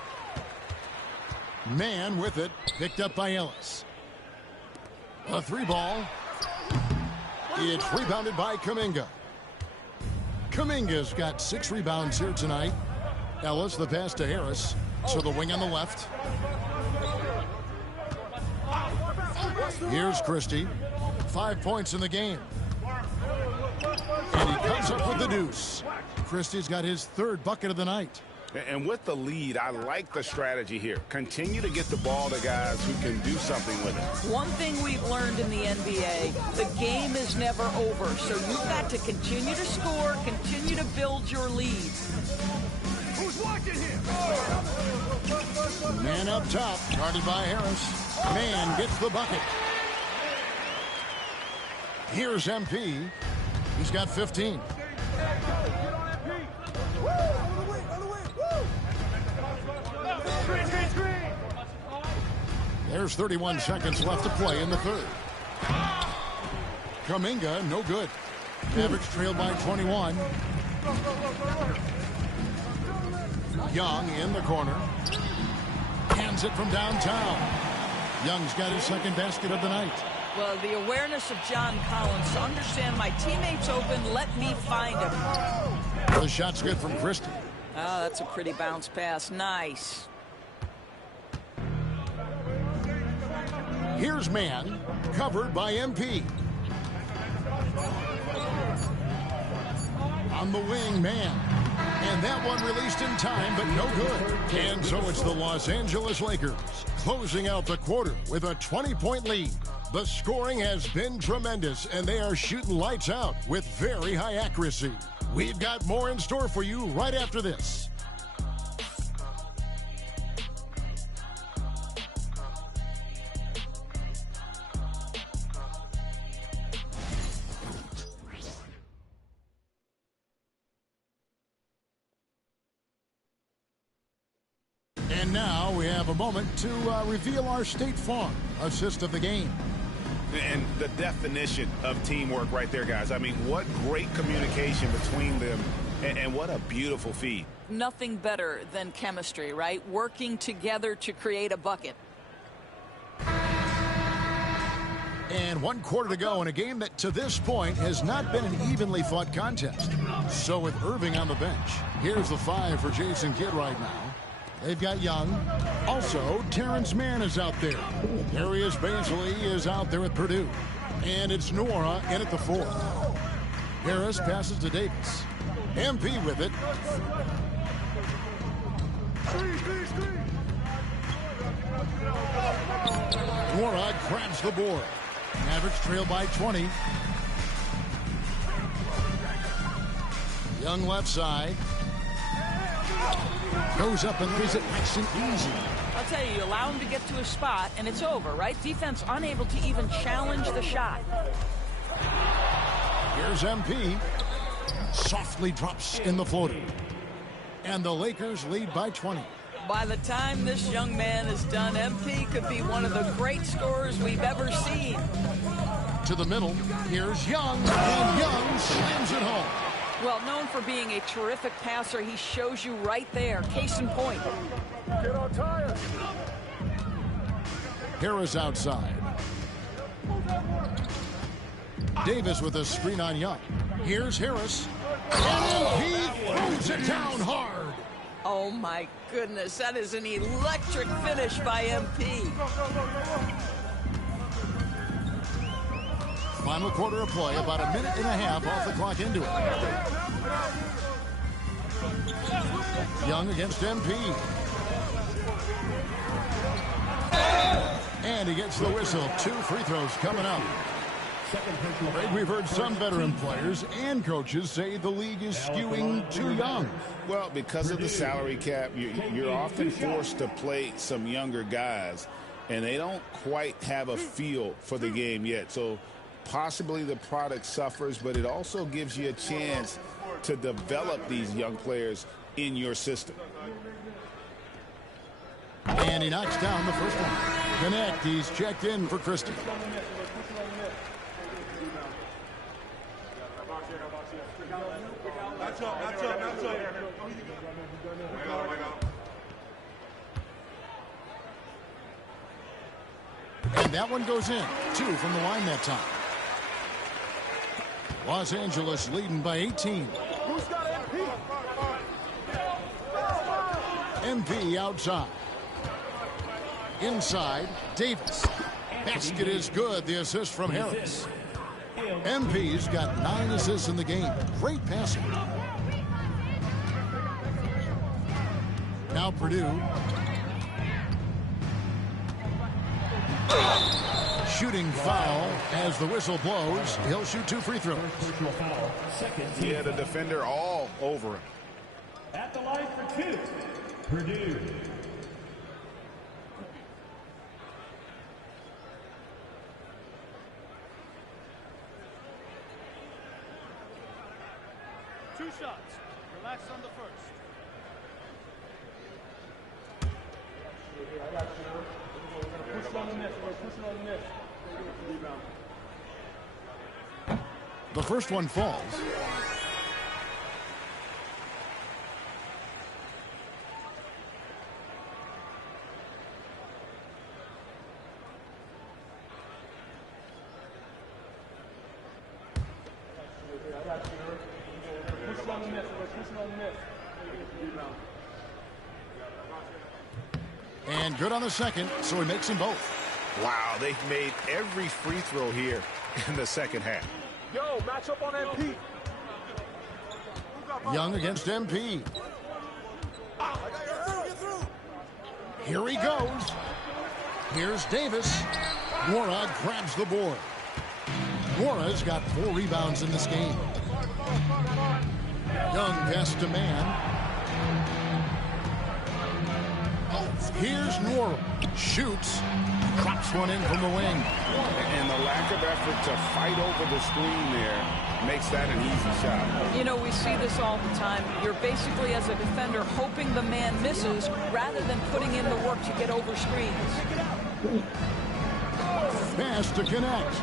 Man with it, picked up by Ellis. A 3 ball. It's rebounded by Kuminga. Kuminga's got 6 rebounds here tonight. Ellis, the pass to Harris. To the wing on the left. Here's Christie. 5 points in the game. And he comes up with the deuce. Christie's got his 3rd bucket of the night. And with the lead, I like the strategy here. Continue to get the ball to guys who can do something with it. One thing we've learned in the NBA, the game is never over. So you've got to continue to score, continue to build your lead. Who's watching here? Man up top, guarded by Harris. Man gets the bucket. Here's MP. He's got 15. There's 31 seconds left to play in the 3rd. Kuminga, no good. Mavericks trailed by 21. Young in the corner. Hands it from downtown. Young's got his 2nd basket of the night. Well, the awareness of John Collins to understand my teammate's open, let me find him. The shot's good from Christie. Oh, that's a pretty bounce pass. Nice. Here's Man, covered by MP. On the wing, Man. And that one released in time, but no good. And so it's the Los Angeles Lakers closing out the quarter with a 20-point lead. The scoring has been tremendous, and they are shooting lights out with very high accuracy. We've got more in store for you right after this. And now we have a moment to reveal our State Farm assist of the game. And the definition of teamwork right there, guys. I mean, what great communication between them, and what a beautiful feed. Nothing better than chemistry, right? Working together to create a bucket. And 1 quarter to go in a game that to this point has not been an evenly fought contest. So with Irving on the bench, here's the 5 for Jason Kidd right now. They've got Young. Also, Terrence Mann is out there. Darius Baisley is out there at Purdue. And it's Nora in at the 4. Harris passes to Davis. MP with it. Nora grabs the board. Mavericks trail by 20. Young left side. Goes up and lays it nice and easy. I'll tell you, you allow him to get to a spot, and it's over, right? Defense unable to even challenge the shot. Here's MP. Softly drops in the floater. And the Lakers lead by 20. By the time this young man is done, MP could be one of the great scorers we've ever seen. To the middle, here's Young, and Young slams it home. Well, known for being a terrific passer, he shows you right there. Case in point. Get on tire. Harris outside. Davis with a screen on Young. Here's Harris. And he throws it down hard. Oh, my goodness. That is an electric finish by MP. Final quarter of play, about a minute and a half off the clock into it. Young against MP. And he gets the whistle. 2 free throws coming up. Greg, we've heard some veteran players and coaches say the league is skewing too young. Well, because of the salary cap, you're often forced to play some younger guys, and they don't quite have a feel for the game yet. So possibly the product suffers, but it also gives you a chance to develop these young players in your system. And he knocks down the first one. Connect, he's checked in for Christie. And that one goes in. 2 from the line that time. Los Angeles leading by 18. Who's got MP? MP outside. Inside, Davis. Basket is good. The assist from Harris. MP's got 9 assists in the game. Great passing. Now Purdue. Shooting foul as the whistle blows. He'll shoot 2 free throws. He had a defender all over him. At the line for 2, Purdue. Two shots. Relax on the first. The first one falls. And good on the second, so he makes them both. Wow, they've made every free throw here in the second half. Yo, match up on MP. Young against MP. Here he goes. Here's Davis. Nora grabs the board. Nora's got 4 rebounds in this game. Young pass to Man. Here's Nora. Shoots. Drops one in from the wing. And the lack of effort to fight over the screen there makes that an easy shot. You know, we see this all the time. You're basically, as a defender, hoping the man misses rather than putting in the work to get over screens. Pass to connect.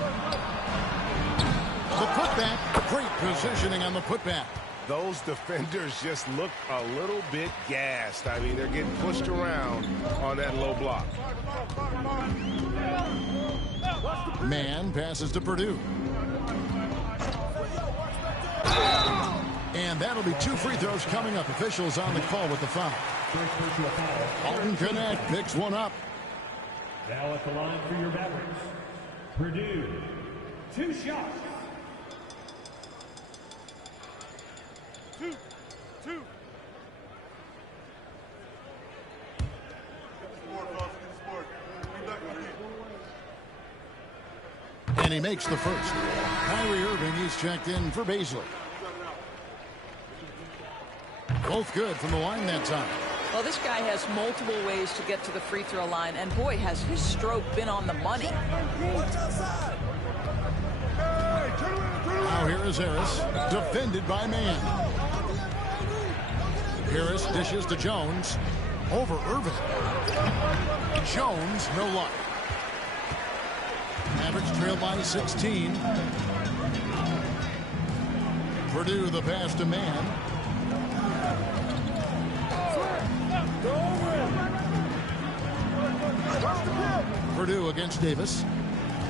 The putback. Great positioning on the putback. Those defenders just look a little bit gassed. I mean, they're getting pushed around on that low block. Man passes to Purdue. And that'll be 2 free throws coming up. Officials on the call with the foul. Alton Connect picks one up. Now at the line for your Mavericks, Purdue, 2 shots. 2. And he makes the first. Kyrie Irving, he's checked in for Baisley. Both good from the line that time. Well, this guy has multiple ways to get to the free throw line, and boy, has his stroke been on the money. Now here is Harris, defended by Man. Harris dishes to Jones. Over Irving. Jones, no luck. Mavericks trail by 16. Purdue the pass to Man. Purdue against Davis.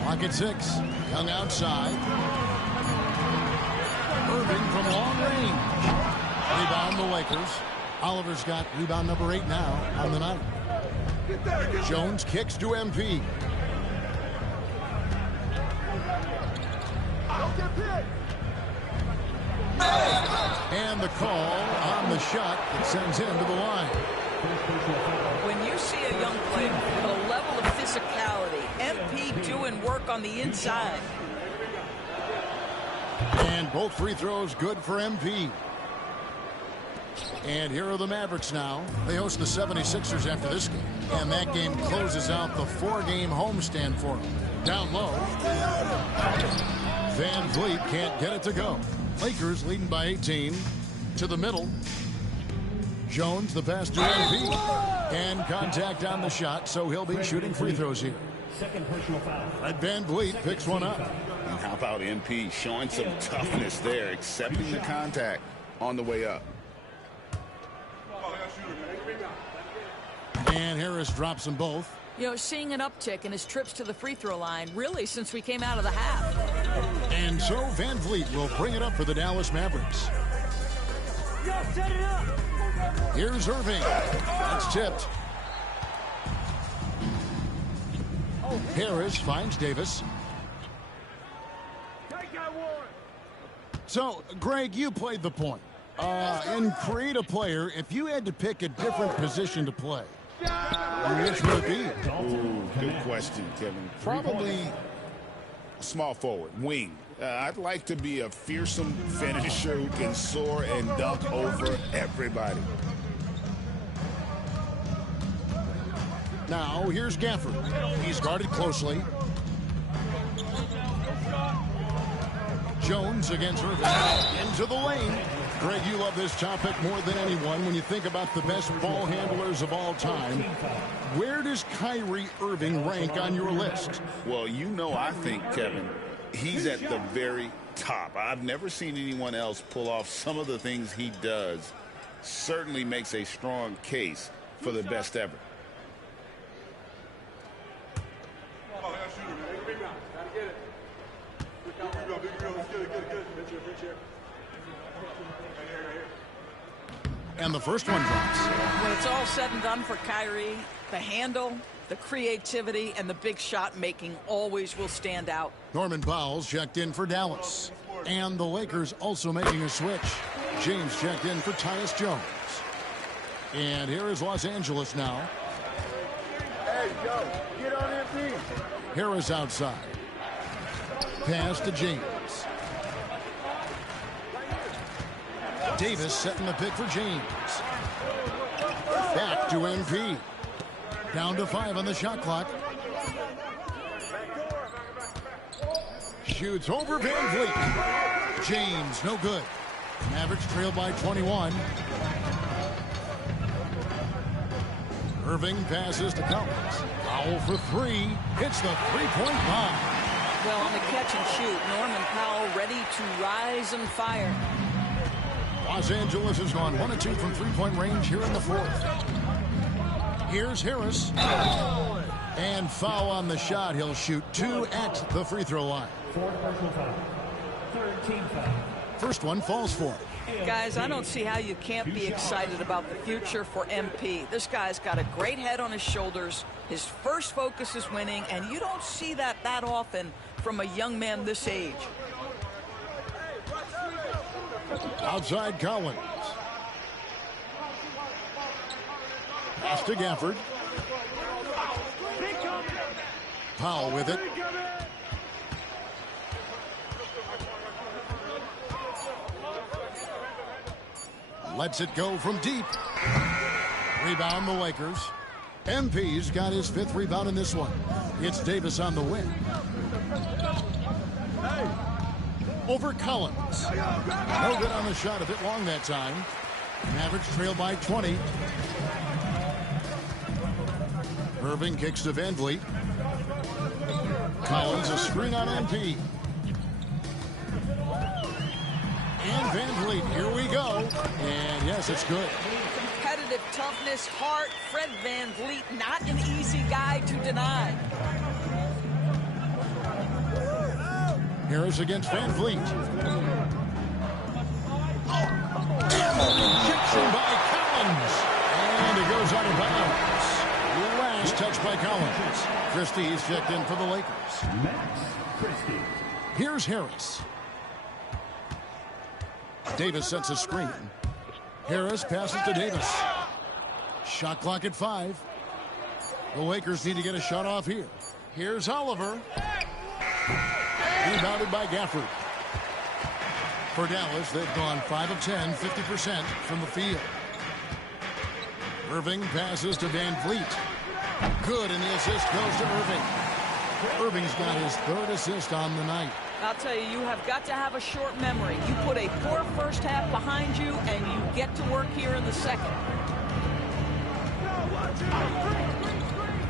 Clock at 6. Young outside. Irving from long range. Rebound the Lakers. Oliver's got rebound number 8 now on the night. Jones kicks to MP. And the call on the shot that sends him to the line. When you see a young player with a level of physicality, MP doing work on the inside. And both free throws good for MP. And here are the Mavericks now. They host the 76ers after this game. And that game closes out the 4-game homestand for them. Down low. Van Vliet can't get it to go. Lakers leading by 18. To the middle. Jones, the pass to MP. And contact on the shot, so he'll be shooting free throws here. Second personal foul. Van Vliet picks one up. And how about MP showing some toughness there, accepting the contact on the way up. And Harris drops them both. You know, seeing an uptick in his trips to the free throw line, really, since we came out of the half. And so Van Vliet will bring it up for the Dallas Mavericks. Here's Irving. That's tipped. Harris finds Davis. So, Greg, you played the point. And create a player, if you had to pick a different position to play, which would it be? Ooh, good question, Kevin. Probably small forward, wing. I'd like to be a fearsome finisher who can soar and dunk over everybody. Now, here's Gafford. He's guarded closely. Jones against Irving. Into the lane. Greg, you love this topic more than anyone when you think about the best ball handlers of all time. Where does Kyrie Irving rank on your list? Well, you know, I think, Kevin, he's at the very top. I've never seen anyone else pull off some of the things he does. Certainly makes a strong case for the best ever. And the first one drops. When it's all said and done for Kyrie, the handle, the creativity, and the big shot making always will stand out. Norman Powell's checked in for Dallas. And the Lakers also making a switch. James checked in for Tyus Jones. And here is Los Angeles now. Hey, yo, get on MP. Harris outside. Pass to James. Davis setting the pick for James. Back to MP. Down to 5 on the shot clock. shoots over Van Vliet. James, no good. Mavericks trail by 21. Irving passes to Collins. Powell for three. Hits the three-point bomb. Well, on the catch and shoot, Norman Powell ready to rise and fire. Los Angeles has gone 1 of 2 from three-point range here in the fourth. Here's Harris. And foul on the shot. He'll shoot 2 at the free throw line. First one falls for him. Guys, I don't see how you can't be excited about the future for MP. This guy's got a great head on his shoulders. His first focus is winning, and you don't see that often from a young man this age. Outside Collins. Pass to Gafford. Powell with it. Lets it go from deep. Rebound the Lakers. MP's got his 5th rebound in this one. It's Davis on the wing. Over Collins. No good on the shot, a bit long that time. Mavericks trail by 20. Irving kicks to Van Vliet. Collins a screen on MP. And Van Vliet, here we go. And yes, it's good. Competitive toughness, heart. Fred Van Vliet, not an easy guy to deny. Harris against Van Vliet. Rejection by Collins. And it goes out of bounds. Last touch by Collins. Christie's checked in for the Lakers. Here's Harris. Davis sets a screen. Harris passes to Davis. Shot clock at 5. The Lakers need to get a shot off here. Here's Oliver. Rebounded by Gafford. For Dallas, they've gone 5 of 10, 50% from the field. Irving passes to Van Vliet. Good, and the assist goes to Irving. Irving's got his 3rd assist on the night. I'll tell you, you have got to have a short memory. You put a poor first half behind you, and you get to work here in the second.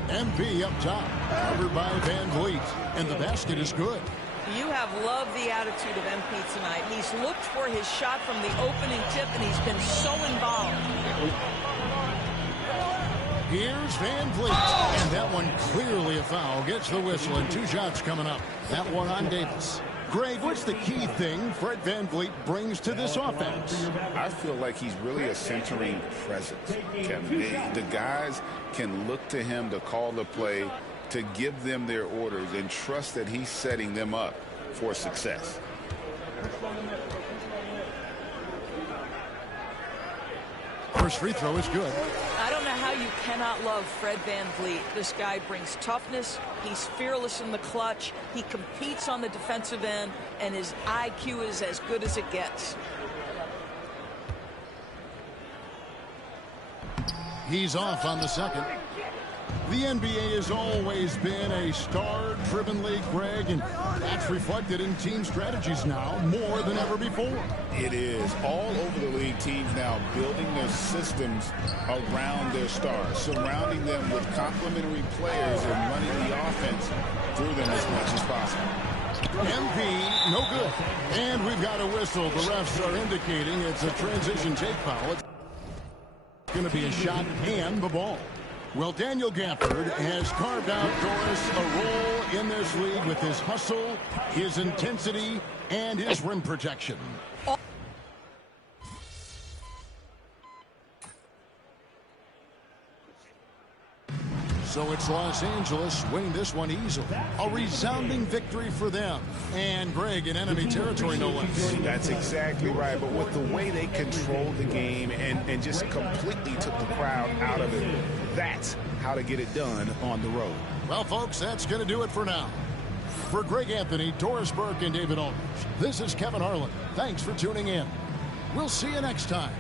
MP up top, covered by Van Vliet, and the basket is good. You have loved the attitude of MP tonight. He's looked for his shot from the opening tip, and he's been so involved. Here's Van Vliet, and that one clearly a foul. Gets the whistle, and 2 shots coming up. That one on Davis. Greg, what's the key thing Fred Van Vliet brings to this offense? I feel like he's really a centering presence, Kevin. The guys can look to him to call the play, to give them their orders, and trust that he's setting them up for success. First free throw is good. I don't know how you cannot love Fred Van Vliet. This guy brings toughness. He's fearless in the clutch. He competes on the defensive end, and his IQ is as good as it gets. He's off on the second. The NBA has always been a star-driven league, Greg, and that's reflected in team strategies now more than ever before. It is. All over the league, teams now building their systems around their stars, surrounding them with complementary players and running the offense through them as much as possible. MP, no good. And we've got a whistle. The refs are indicating it's a transition take foul. It's going to be a shot and the ball. Well, Daniel Gafford has carved out Doris a role in this league with his hustle, his intensity, and his rim protection. So it's Los Angeles winning this one easily. A resounding victory for them. And Greg in enemy territory, no less. That's exactly right. But with the way they controlled the game and just completely took the crowd out of it, that's how to get it done on the road. Well, folks, that's going to do it for now. For Greg Anthony, Doris Burke, and David Aldridge, this is Kevin Harlan. Thanks for tuning in. We'll see you next time.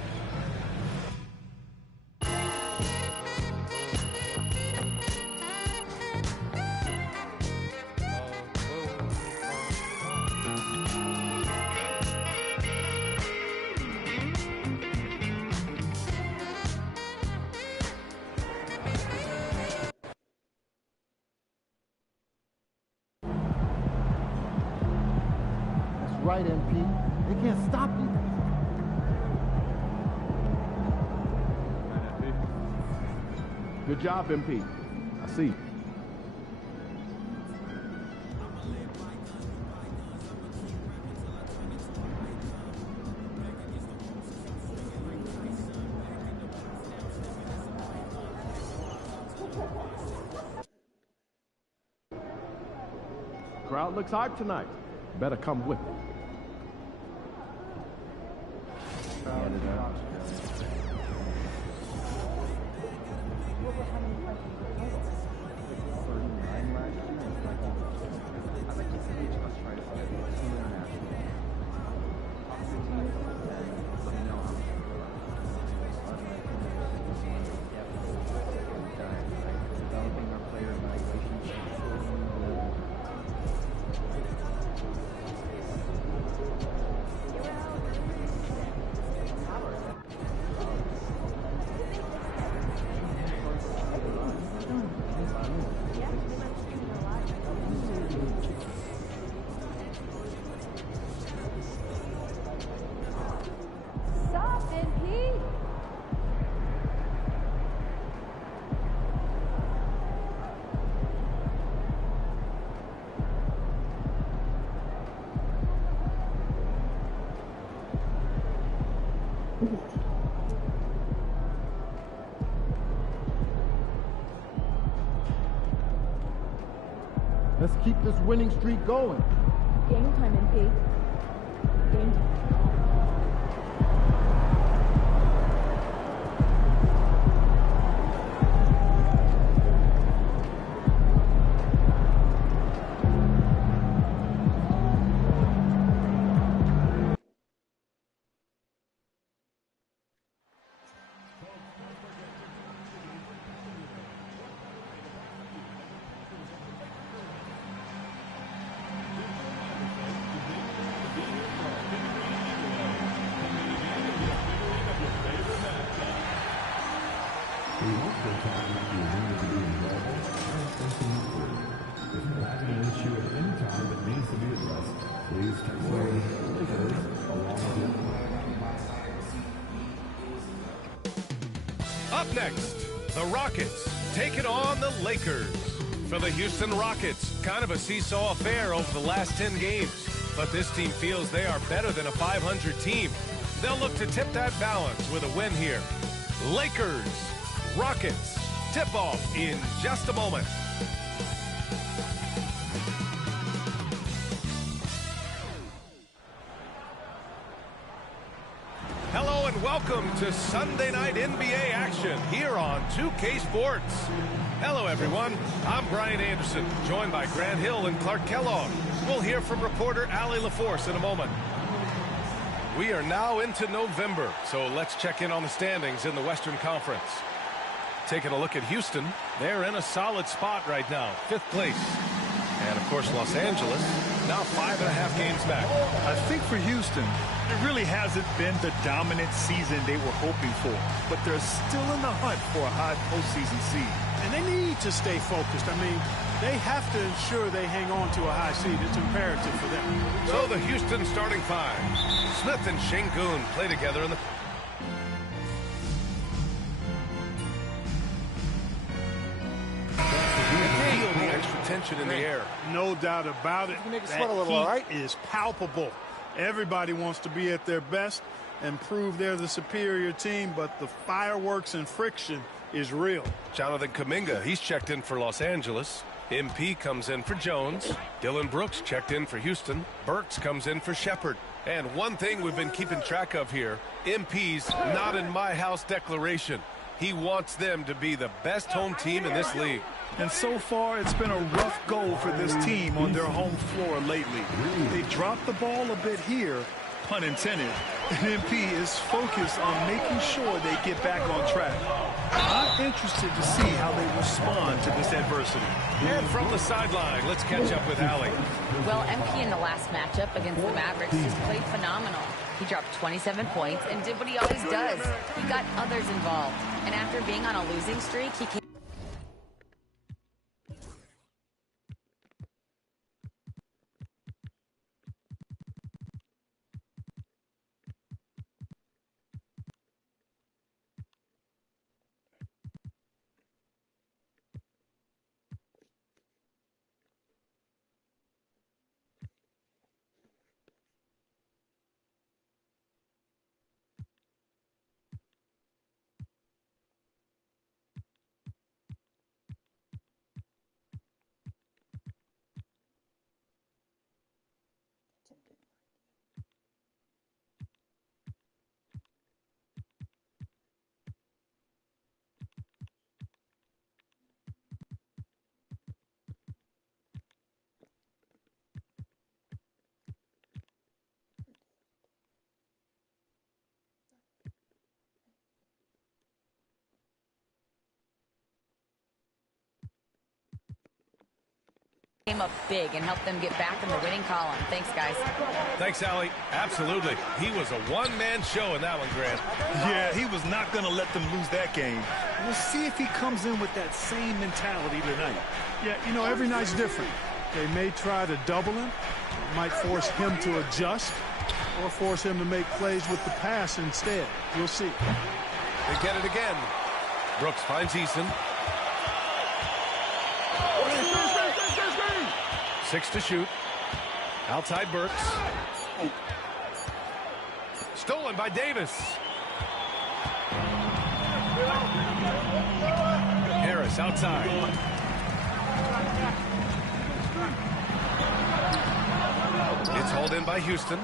right, MP. They can't stop you. Good job, MP. I see. Crowd looks hyped tonight. Better come with it. Let's keep this winning streak going. Game time, MP. Game time. Up next, the Rockets taking on the Lakers. For the Houston Rockets, kind of a seesaw affair over the last 10 games. But this team feels they are better than a 500 team. They'll look to tip that balance with a win here. Lakers, Rockets, tip-off in just a moment. Hello and welcome to Sunday night NBA action here on 2K Sports. Hello everyone, I'm Brian Anderson, joined by Grant Hill and Clark Kellogg. We'll hear from reporter Allie LaForce in a moment. We are now into November, so let's check in on the standings in the Western Conference. Taking a look at Houston, they're in a solid spot right now, 5th place. And of course Los Angeles, now 5.5 games back. I think for Houston, it really hasn't been the dominant season they were hoping for, but they're still in the hunt for a high postseason seed. And they need to stay focused. I mean, they have to ensure they hang on to a high seed. It's imperative for them. So the Houston starting five. Smith and Şengün play together in the... Feel the extra tension in the air. No doubt about it. That heat is palpable. Everybody wants to be at their best and prove they're the superior team, but the fireworks and friction is real. Jonathan Kuminga, he's checked in for Los Angeles. MP comes in for Jones. Dylan Brooks checked in for Houston. Burks comes in for Shepherd. And one thing we've been keeping track of here, MP's not in my house declaration. He wants them to be the best home team in this league. And so far, it's been a rough go for this team on their home floor lately. They dropped the ball a bit here, pun intended. And MP is focused on making sure they get back on track. I'm interested to see how they respond to this adversity. And from the sideline, let's catch up with Allie. Well, MP in the last matchup against the Mavericks just played phenomenal. He dropped 27 points and did what he always does. He got others involved. And after being on a losing streak, he came... came up big and helped them get back in the winning column. Thanks, guys. Thanks, Allie. Absolutely. He was a one-man show in that one, Grant. Yeah, he was not going to let them lose that game. We'll see if he comes in with that same mentality tonight. Yeah, you know, every night's different. They may try to double him, might force him to adjust, or force him to make plays with the pass instead. You'll see. They get it again. Brooks finds Eason. 6 to shoot. Outside Burks. Stolen by Davis. Harris outside. It's hauled in by Houston.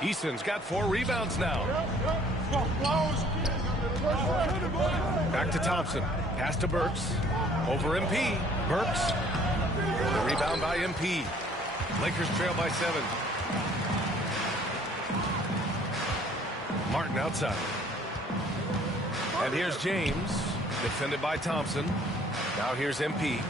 Eason's got 4 rebounds now. Back to Thompson. Pass to Burks. Over MP. Burks. The rebound by MP. Lakers trail by 7. Martin outside. And here's James. Defended by Thompson. Now here's MP.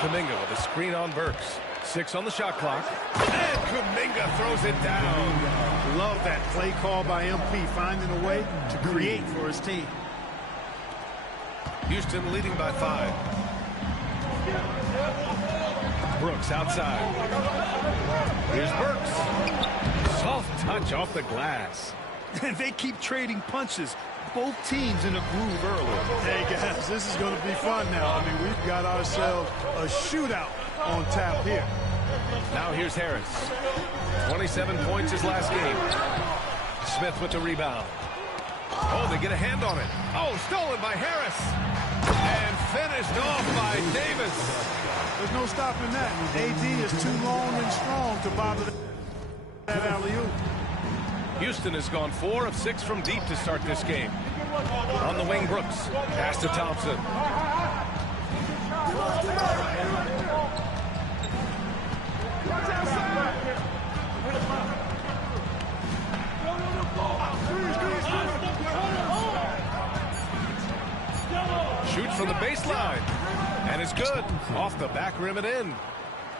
Kuminga with a screen on Burks. 6 on the shot clock. And Kuminga throws it down. Love that play call by MP, finding a way to create for his team. Houston leading by 5. Brooks outside. Here's Burks. Soft touch off the glass. And they keep trading punches. Both teams in a groove early. Hey, guys, this is going to be fun now. I mean, we've got ourselves a shootout on tap here. Now here's Harris. 27 points his last game. Smith with the rebound. Oh, they get a hand on it. Oh, stolen by Harris. And finished off by Davis. There's no stopping that. AD is too long and strong to bother that alley-oop. Houston has gone 4 of 6 from deep to start this game. On the wing, Brooks. Pass to Thompson. Shoots from the baseline. And it's good. Off the back rim and in.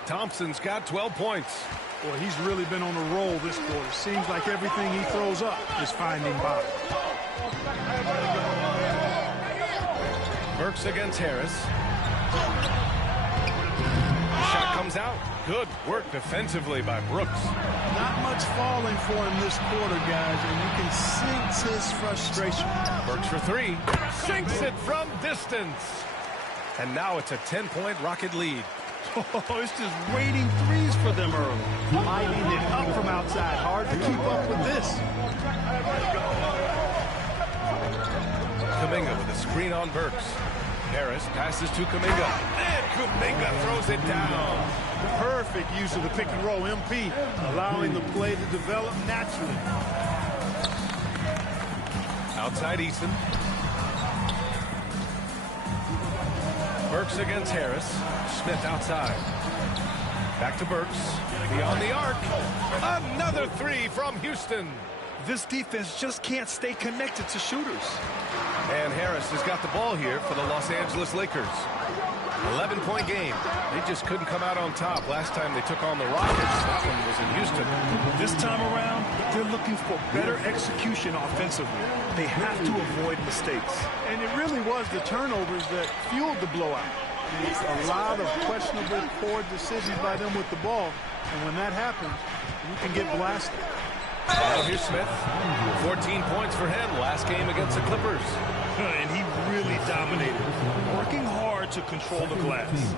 Thompson's got 12 points. Boy, he's really been on a roll this quarter. Seems like everything he throws up is finding bottom. Burks against Harris. Shot comes out. Good work defensively by Brooks. Not much falling for him this quarter, guys, and you can sense his frustration. Burks for 3. Sinks it from distance. And now it's a 10-point Rocket lead. Oh, it's just waiting threes for them early. Lighting it up from outside. Hard to keep up with this. Kuminga with a screen on Burks. Harris passes to Kuminga. And Kuminga throws it down. Perfect use of the pick and roll. MP allowing the play to develop naturally. Outside Eason. Burks against Harris. Smith outside. Back to Burks. Beyond the arc. Another 3 from Houston. This defense just can't stay connected to shooters. And Harris has got the ball here for the Los Angeles Lakers. 11-point game. They just couldn't come out on top last time they took on the Rockets. That one was in Houston. This time around, they're looking for better execution offensively. They have to avoid mistakes. And it really was the turnovers that fueled the blowout. A lot of questionable, poor decisions by them with the ball. And when that happens, you can get blasted. Now here's Smith. 14 points for him last game against the Clippers. And he really dominated, working hard to control the glass.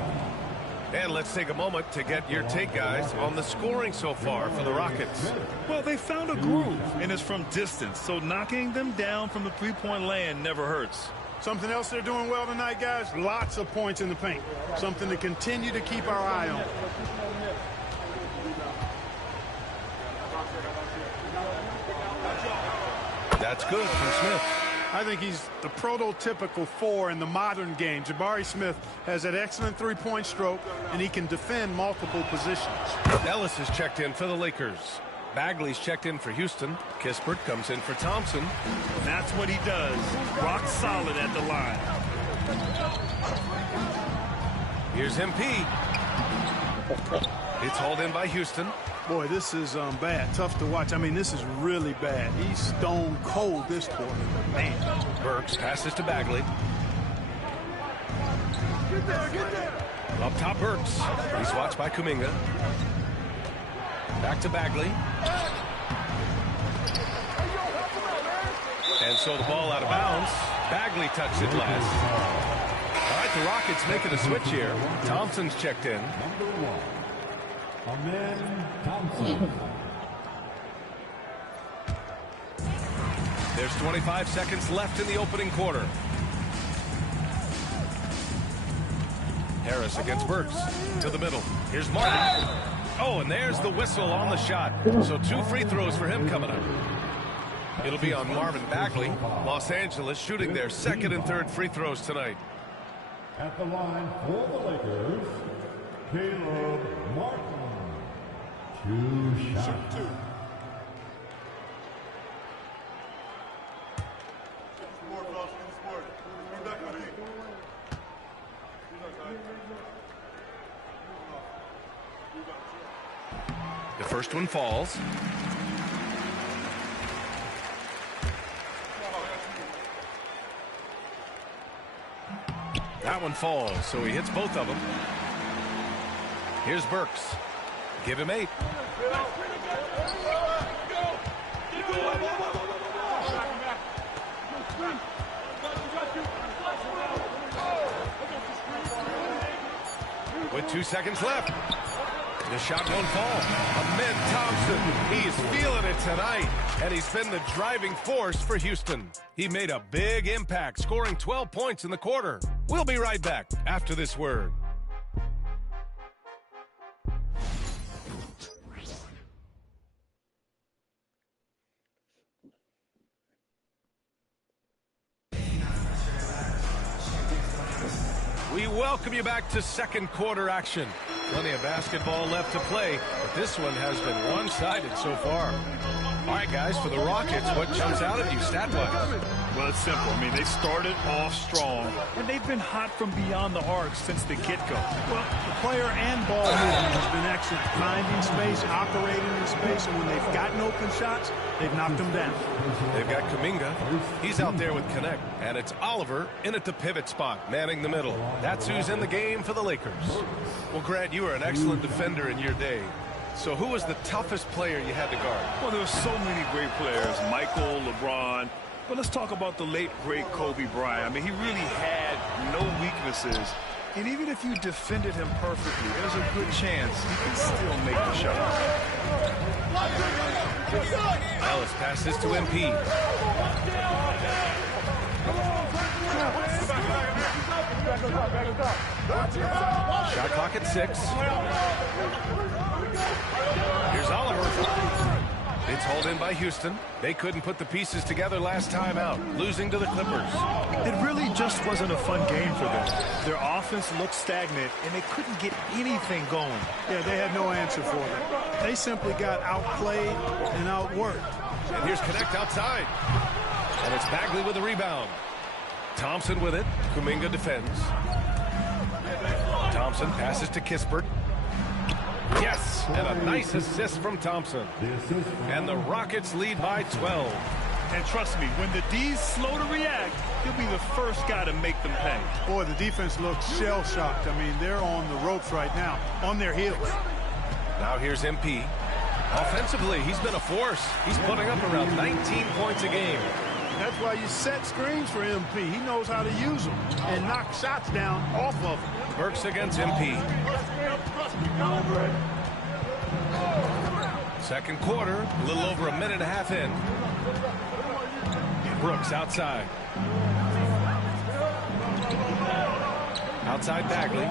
And let's take a moment to get your take, guys, on the scoring so far for the Rockets. Well, they found a groove, and it's from distance, so knocking them down from the three-point land never hurts. Something else they're doing well tonight, guys, lots of points in the paint. Something to continue to keep our eye on. That's good from Smith. I think he's the prototypical 4 in the modern game. Jabari Smith has that excellent three-point stroke, and he can defend multiple positions. Ellis is checked in for the Lakers. Bagley's checked in for Houston. Kispert comes in for Thompson. That's what he does. Rock solid at the line. Here's MP. It's hauled in by Houston. Boy, this is bad. Tough to watch. I mean, this is really bad. He's stone cold this quarter. Man. Burks passes to Bagley. Up top, Burks. He's watched by Kuminga. Back to Bagley. And so the ball out of bounds. Bagley touched it last. All right, the Rockets making a switch here. Thompson's checked in. There's 25 seconds left in the opening quarter. Harris against Burks to the middle. Here's Martin. Oh, and there's the whistle on the shot. So 2 free throws for him coming up. It'll be on Marvin Bagley. Los Angeles shooting their second and third free throws tonight. At the line for the Lakers, Caleb Martin. 2 shots. The first one falls. That one falls, so he hits both of them. Here's Burks. Give him 8. With 2 seconds left. The shot won't fall. Ahmed Thompson, he's feeling it tonight. And he's been the driving force for Houston. He made a big impact, scoring 12 points in the quarter. We'll be right back after this word. We welcome you back to second quarter action. Plenty of basketball left to play, but this one has been one-sided so far. All right, guys, for the Rockets, what jumps out at you stat-wise? Well, it's simple. I mean, they started off strong, and they've been hot from beyond the arc since the get-go. Well, the player and ball movement has been excellent. Finding space, operating in space, and when they've gotten open shots, they've knocked them down. They've got Kuminga. He's out there with Connect. And it's Oliver in at the pivot spot, manning the middle. That's who's in the game for the Lakers. Well, Grant, you were an excellent defender in your day. So who was the toughest player you had to guard? Well, there were so many great players. Michael, LeBron. But let's talk about the late, great Kobe Bryant. I mean, he really had no weaknesses. And even if you defended him perfectly, there's a good chance he can still make the shot. Ellis passes to MP. Shot clock at 6. Here's Oliver. It's hauled in by Houston. They couldn't put the pieces together last time out, losing to the Clippers. It really just wasn't a fun game for them. Their offense looked stagnant, and they couldn't get anything going. Yeah, they had no answer for them. They simply got outplayed and outworked. And here's Connect outside. And it's Bagley with the rebound. Thompson with it. Kuminga defends. Thompson passes to Kispert. Yes, and a nice assist from Thompson. And the Rockets lead by 12. And trust me, when the D's slow to react, he'll be the first guy to make them pay. Boy, the defense looks shell-shocked. I mean, they're on the ropes right now, on their heels. Now here's MP. Offensively, he's been a force. He's putting up around 19 points a game. That's why you set screens for MP. He knows how to use them and knock shots down off of them. Burks against MP. Second quarter, a little over a minute and a half in. Brooks outside. Outside Bagley.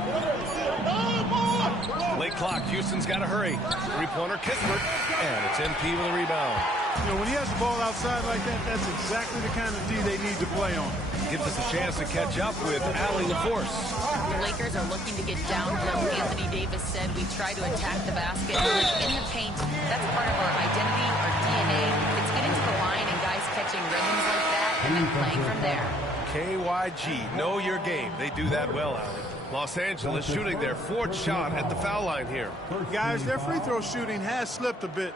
Late clock. Houston's got to hurry. Three-pointer Kispert. And it's MP with a rebound. You know, when he has the ball outside like that, that's exactly the kind of D they need to play on. Gives us a chance to catch up with Allie LaForce. The Lakers are looking to get downhill. Anthony Davis said we try to attack the basket like in the paint. That's part of our identity, our DNA. It's getting to the line and guys catching rhythms like that and then playing from there. KYG, know your game. They do that well, Allie. Los Angeles shooting their 4th shot at the foul line here. Guys, their free throw shooting has slipped a bit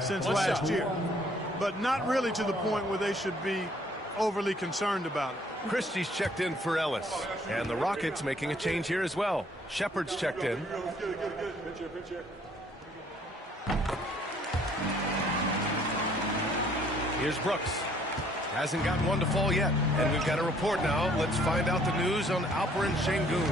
since last year, but not really to the point where they should be overly concerned about it. Christie's checked in for Ellis, and the Rockets making a change here as well. Shepard's checked in. Here's Brooks. Hasn't gotten one to fall yet. And we've got a report now. Let's find out the news on Alperen Şengün.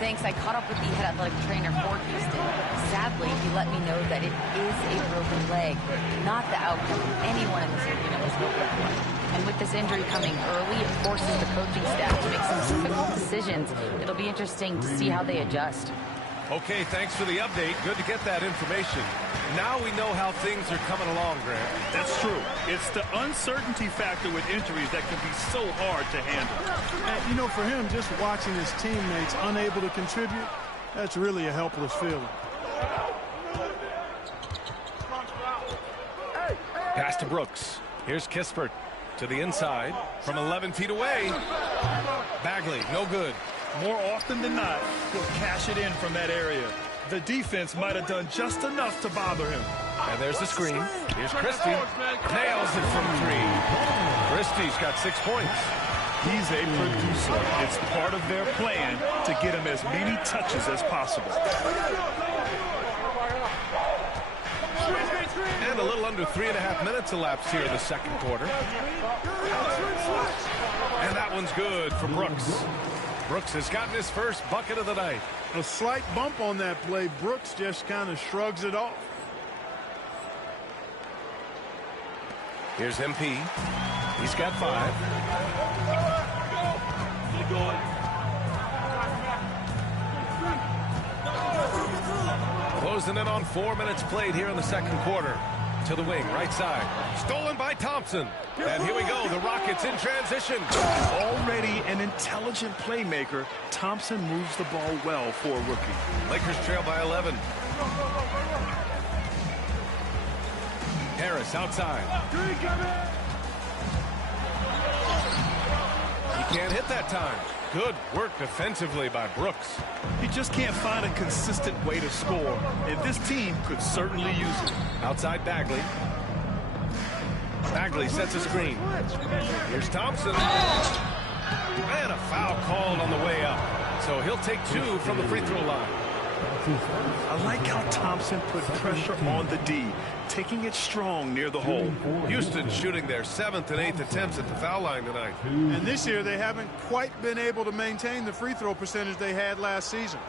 Thanks. I caught up with the head athletic trainer for Houston. Sadly, he let me know that it is a broken leg, not the outcome anyone in this arena was hoping for. And with this injury coming early, it forces the coaching staff to make some difficult decisions. It'll be interesting to see how they adjust. Okay, thanks for the update. Good to get that information. Now we know how things are coming along, Grant. That's true. It's the uncertainty factor with injuries that can be so hard to handle. And, you know, for him, just watching his teammates unable to contribute, that's really a helpless feeling. Pass to Brooks. Here's Kispert to the inside from 11 feet away. Bagley, no good. More often than not, he'll cash it in from that area. The defense might have done just enough to bother him. And there's the screen. Here's Christie. Nails it from 3. Christie's got 6 points. He's a producer. It's part of their plan to get him as many touches as possible. And a little under 3.5 minutes elapsed here in the second quarter. And that one's good for Brooks. Brooks has gotten his first bucket of the night. A slight bump on that play. Brooks just kind of shrugs it off. Here's MP. He's got 5. Closing in on 4 minutes played here in the second quarter. To the wing, right side. Stolen by Thompson. And here we go, the Rockets in transition. Already an intelligent playmaker, Thompson moves the ball well for a rookie. Lakers trail by 11. Harris outside. He can't hit that time. Good work defensively by Brooks. He just can't find a consistent way to score, and this team could certainly use it. Outside Bagley. Bagley sets a screen. Here's Thompson. And a foul called on the way up. So he'll take 2 from the free throw line. I like how Thompson put pressure on the D, taking it strong near the hole. Houston shooting their 7th and 8th attempts at the foul line tonight. And this year they haven't quite been able to maintain the free throw percentage they had last season.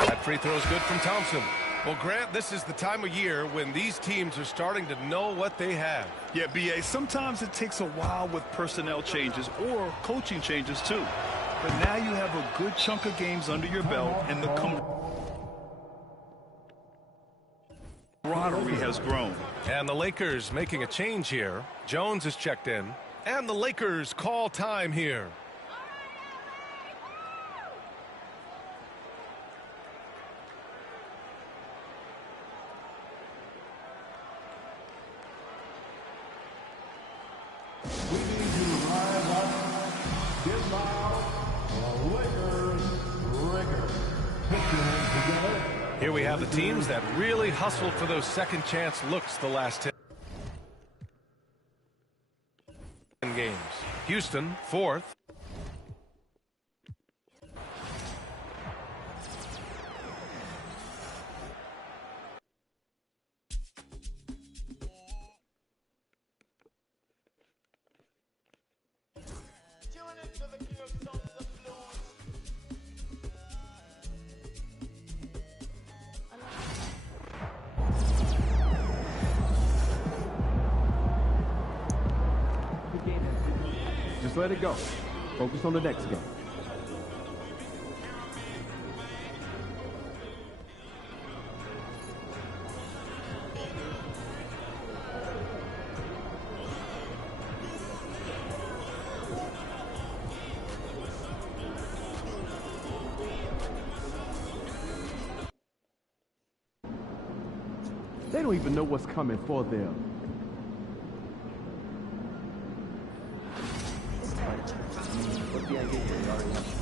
That free throw is good from Thompson. Well, Grant, this is the time of year when these teams are starting to know what they have. Yeah, B.A., sometimes it takes a while with personnel changes or coaching changes, too. But now you have a good chunk of games under your belt, and the camaraderie has grown. And the Lakers making a change here. Jones is checked in. And the Lakers call time here. Here we have the teams that really hustled for those second chance looks the last 10 games. Houston, 4th. Just let it go. Focus on the next game. don't even know what's coming for them. What's the idea here? You already have.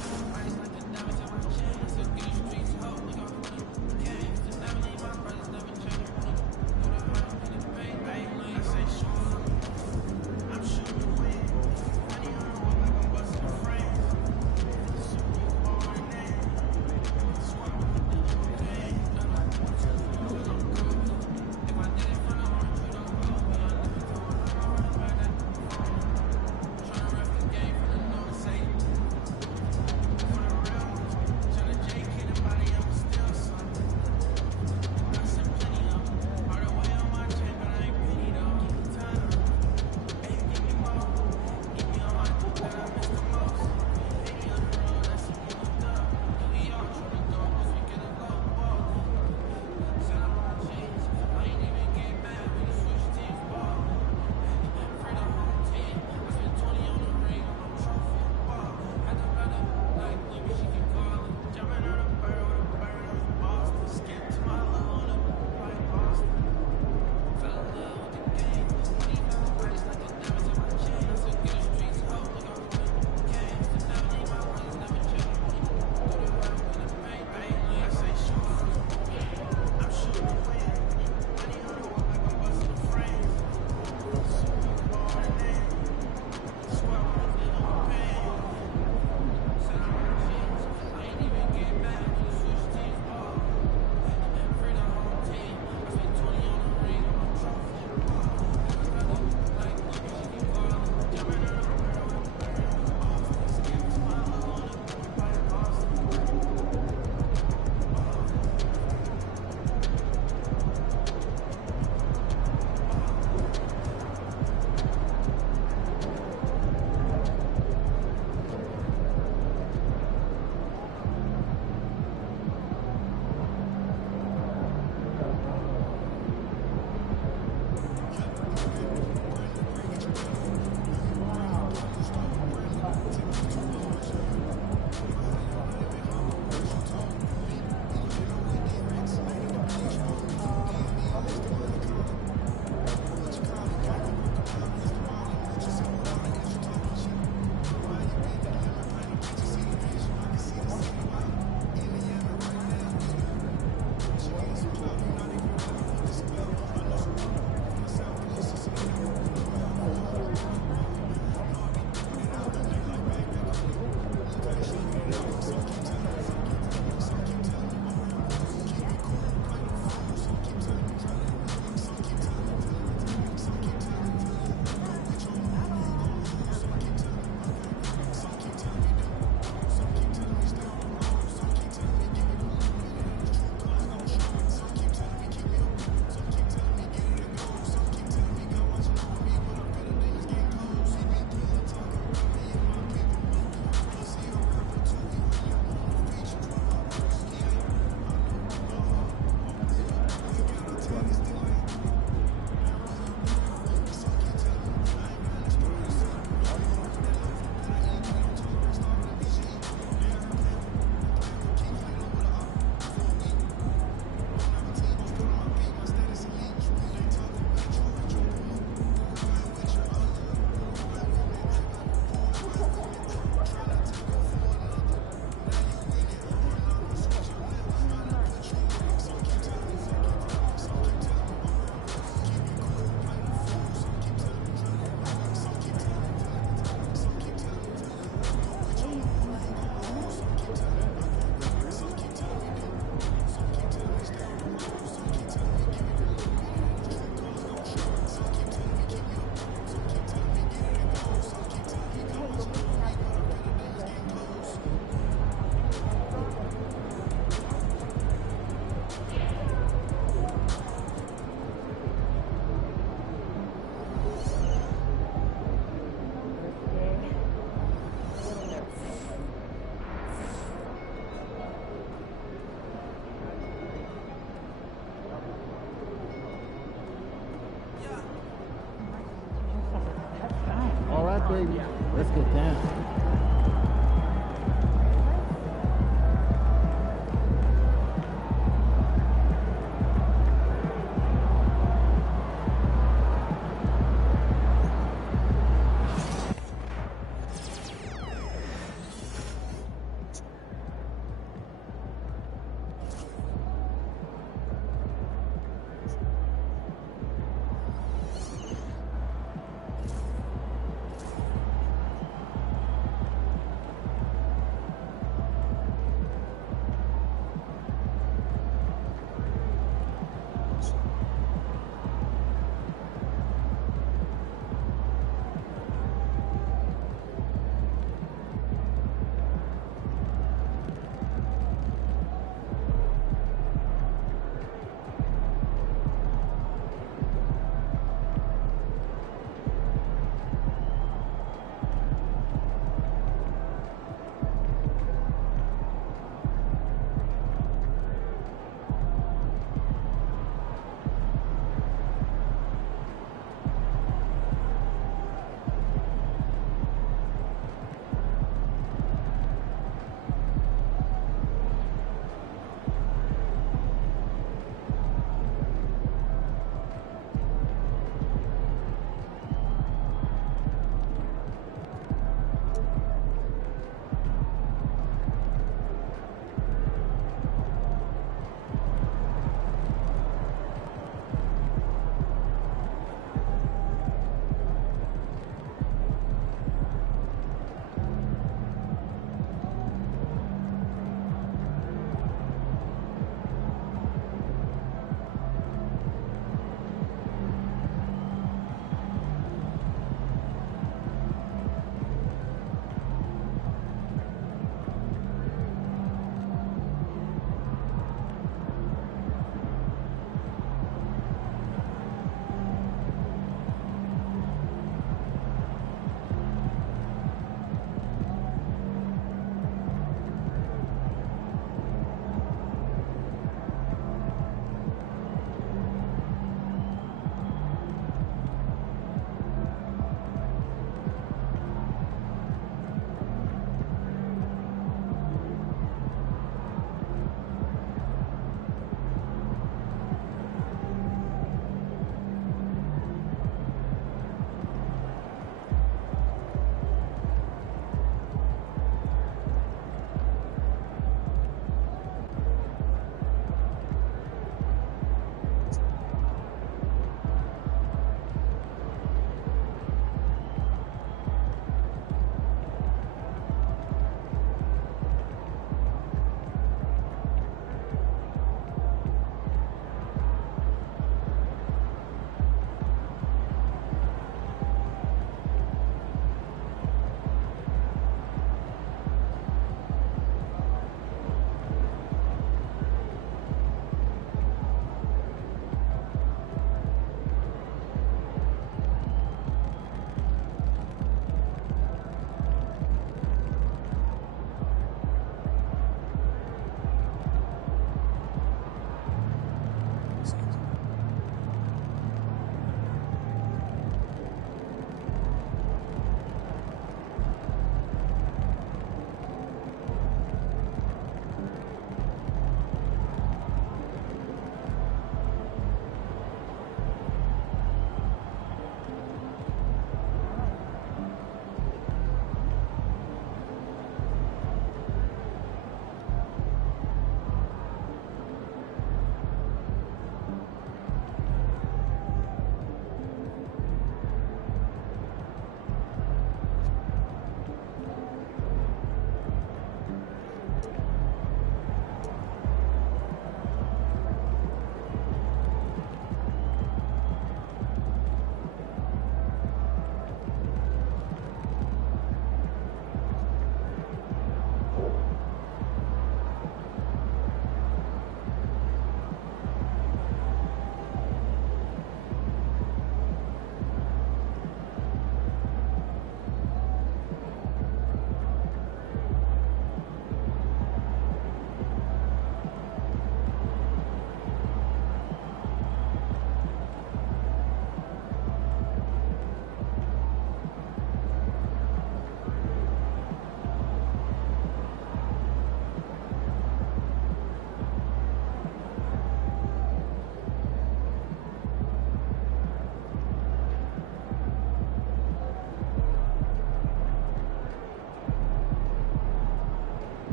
baby. Let's get down.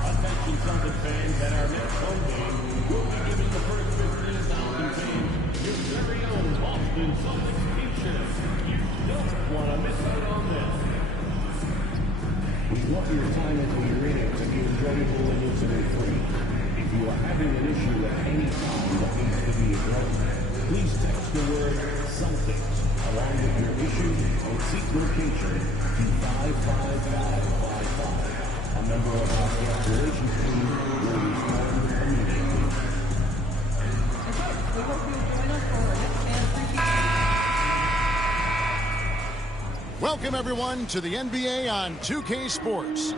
Attention Celtic fans, at our next home game, we'll be giving the first 15,000 fans your very own Boston Celtics future. You don't want to miss out on this. We want your time as we read to be enjoyable and incident-free. If you are having an issue at any time that needs to be addressed, please text the word Celtics along with your issue and seat location to 55555. A member of our guest relations team will respond immediately. We hope you join us for our next fan Welcome, everyone, to the NBA on 2K Sports.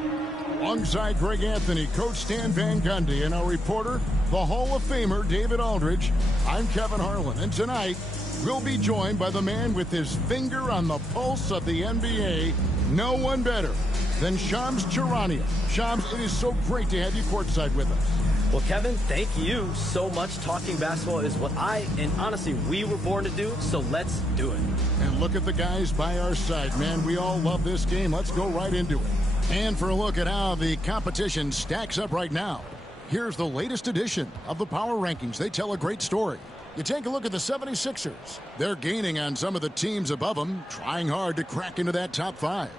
Alongside Greg Anthony, Coach Stan Van Gundy, and our reporter, the Hall of Famer David Aldridge, I'm Kevin Harlan. And tonight, we'll be joined by the man with his finger on the pulse of the NBA, no one better than Shams Charania. Shams, it is so great to have you courtside with us. Well, Kevin, thank you so much. Talking basketball is what and honestly, we were born to do, so let's do it. And look at the guys by our side, man. We all love this game. Let's go right into it. And for a look at how the competition stacks up right now, here's the latest edition of the Power Rankings. They tell a great story. You take a look at the 76ers. They're gaining on some of the teams above them, trying hard to crack into that top 5.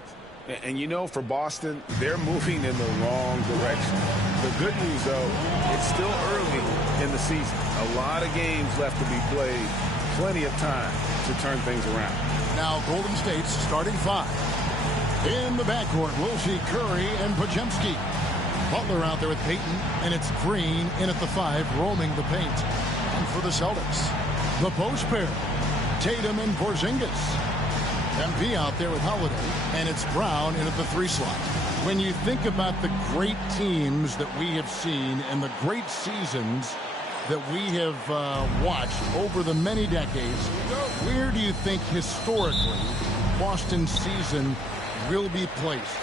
And you know, for Boston, they're moving in the wrong direction. The good news, though, it's still early in the season. A lot of games left to be played. Plenty of time to turn things around. Now, Golden State's starting 5. In the backcourt, we'll see Curry and Podziemski. Butler out there with Payton, and it's Green in at the 5, roaming the paint. And for the Celtics, the post pair, Tatum and Porzingis. MP out there with Holiday, and it's Brown in at the 3 slot. When you think about the great teams that we have seen and the great seasons that we have watched over the many decades, where do you think historically Boston's season will be placed?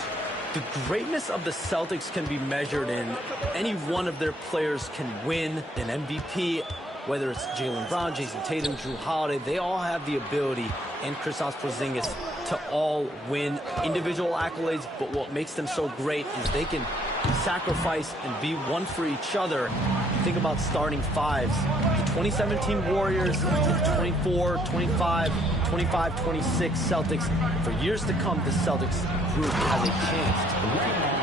The greatness of the Celtics can be measured in any one of their players can win an MVP, whether it's Jaylen Brown, Jason Tatum, Drew Holiday. They all have the ability, and Kristaps Porzingis, to all win individual accolades, but what makes them so great is they can sacrifice and be one for each other. Think about starting 5s. The 2017 Warriors, the 24, 25, 25, 26 Celtics. For years to come, the Celtics group has a chance to win.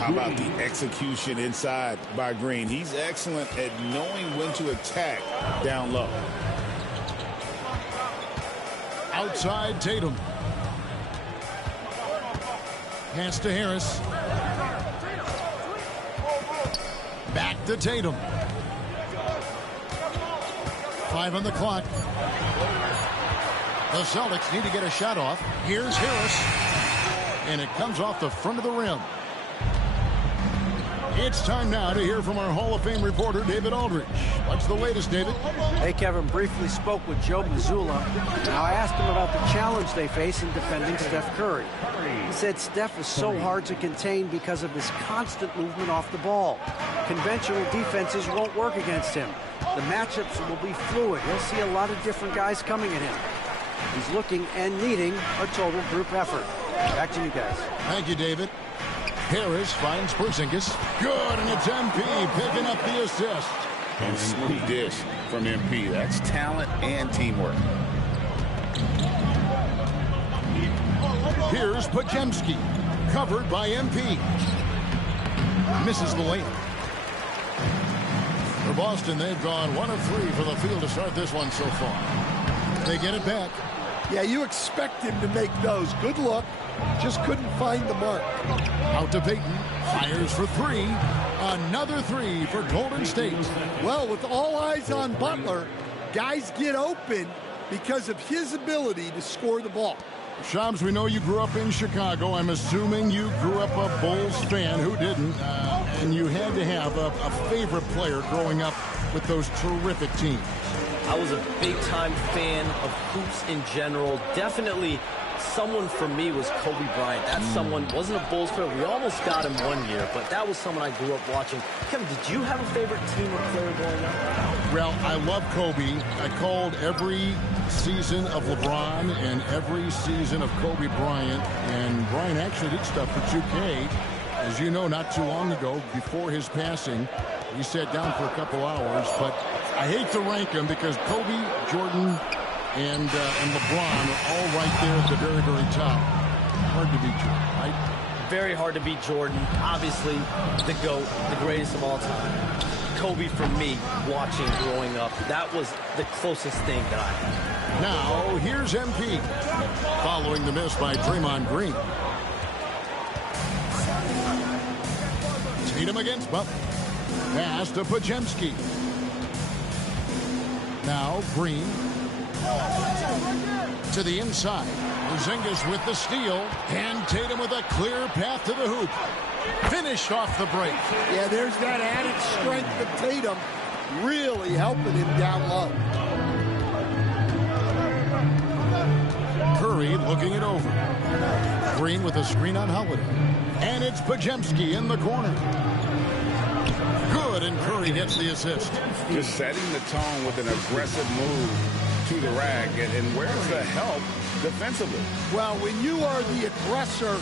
How about the execution inside by Green? He's excellent at knowing when to attack down low. Outside Tatum. Pass to Harris. Back to Tatum. 5 on the clock. The Celtics need to get a shot off. Here's Harris. And it comes off the front of the rim. It's time now to hear from our Hall of Fame reporter, David Aldridge. What's the latest, David? Hey, Kevin, briefly spoke with Joe Mazzulla. Now, I asked him about the challenge they face in defending Steph Curry. He said Steph is so hard to contain because of his constant movement off the ball. Conventional defenses won't work against him. The matchups will be fluid. He'll see a lot of different guys coming at him. He's looking and needing a total group effort. Back to you guys. Thank you, David. Harris finds Porzingis. Good, and it's MP picking up the assist. And smooth dish from MP. That's talent and teamwork. Here's Podziemski, covered by MP. Misses the layup. For Boston, they've gone 1 of 3 for the field to start this one so far. They get it back. Yeah, you expect him to make those. Good look. Just couldn't find the mark. Out to Payton. Fires for 3. Another 3 for Golden State. Well, with all eyes on Butler, guys get open because of his ability to score the ball. Shams, we know you grew up in Chicago. I'm assuming you grew up a Bulls fan. Who didn't? And you had to have a favorite player growing up with those terrific teams. I was a big-time fan of hoops in general. Definitely someone for me was Kobe Bryant. That someone wasn't a Bulls player. We almost got him one year, but that was someone I grew up watching. Kevin, did you have a favorite team or player growing up? Well, I love Kobe. I called every season of LeBron and every season of Kobe Bryant. And Bryant actually did stuff for 2K. As you know, not too long ago, before his passing, he sat down for a couple hours. But I hate to rank them because Kobe, Jordan, and LeBron are all right there at the very, very top. Hard to beat Jordan, right? Very hard to beat Jordan. Obviously, the GOAT, the greatest of all time. Kobe, for me, watching growing up, that was the closest thing that I had. Now, here's MP, following the miss by Draymond Green. Tatum against Butler. Pass to Podziemski. Now, Green. To the inside. Porzingis with the steal. And Tatum with a clear path to the hoop. Finished off the break. Yeah, there's that added strength of Tatum really helping him down low. Curry looking it over. Green with a screen on Holiday. And it's Podziemski in the corner. Good, and Curry gets the assist. Just setting the tone with an aggressive move to the rack. And where's the help defensively? Well, when you are the aggressor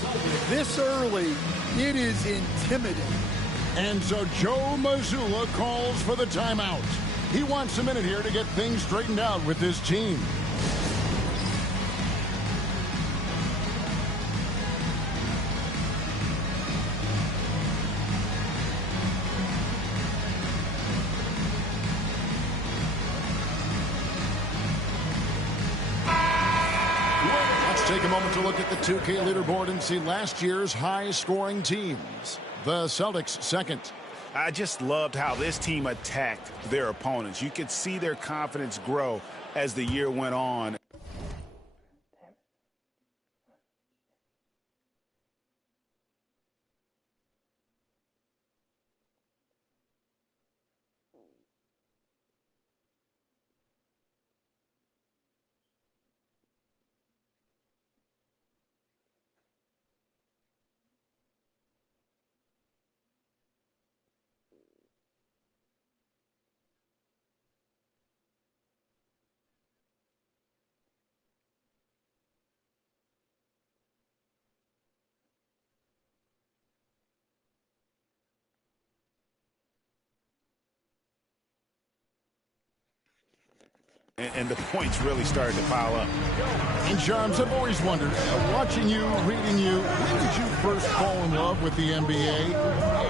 this early, it is intimidating. And so Joe Mazzulla calls for the timeout. He wants a minute here to get things straightened out with his team. Take a moment to look at the 2K leaderboard and see last year's high-scoring teams. The Celtics second. I just loved how this team attacked their opponents. You could see their confidence grow as the year went on. And the points really started to pile up. And Charms, I've always wondered, watching you, reading you, when did you first fall in love with the NBA?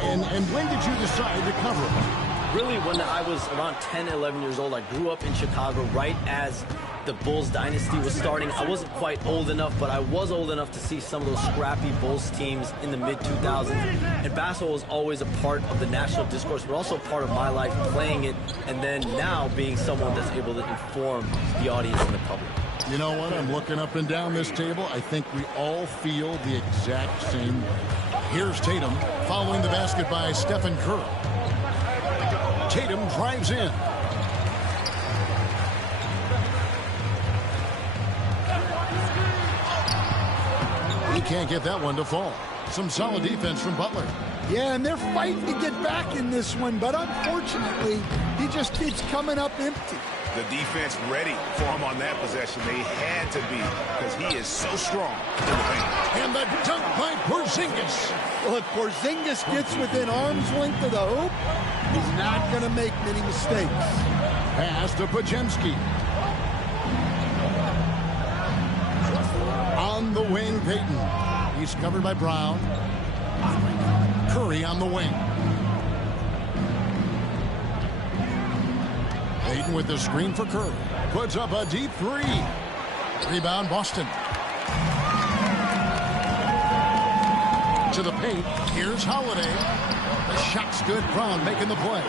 And when did you decide to cover it? Really, when I was around 10, 11 years old, I grew up in Chicago right as the Bulls dynasty was starting. I wasn't quite old enough, but I was old enough to see some of those scrappy Bulls teams in the mid-2000s. And basketball was always a part of the national discourse, but also part of my life playing it, and then now being someone that's able to inform the audience and the public. You know what? I'm looking up and down this table. I think we all feel the exact same way. Here's Tatum following the basket by Stephen Curry. Tatum drives in. He can't get that one to fall. Some solid defense from Butler. Yeah, and they're fighting to get back in this one, but unfortunately, he just keeps coming up empty. The defense ready for him on that possession. They had to be because he is so strong in the paint. And the dunk by Porzingis. Well, if Porzingis gets within arm's length of the hoop, he's not going to make many mistakes. Pass to Podziemski. On the wing, Payton. He's covered by Brown. Curry on the wing. Payton with the screen for Curry. Puts up a deep three. Rebound, Boston. To the paint. Here's Holiday. The shot's good. Brown making the play.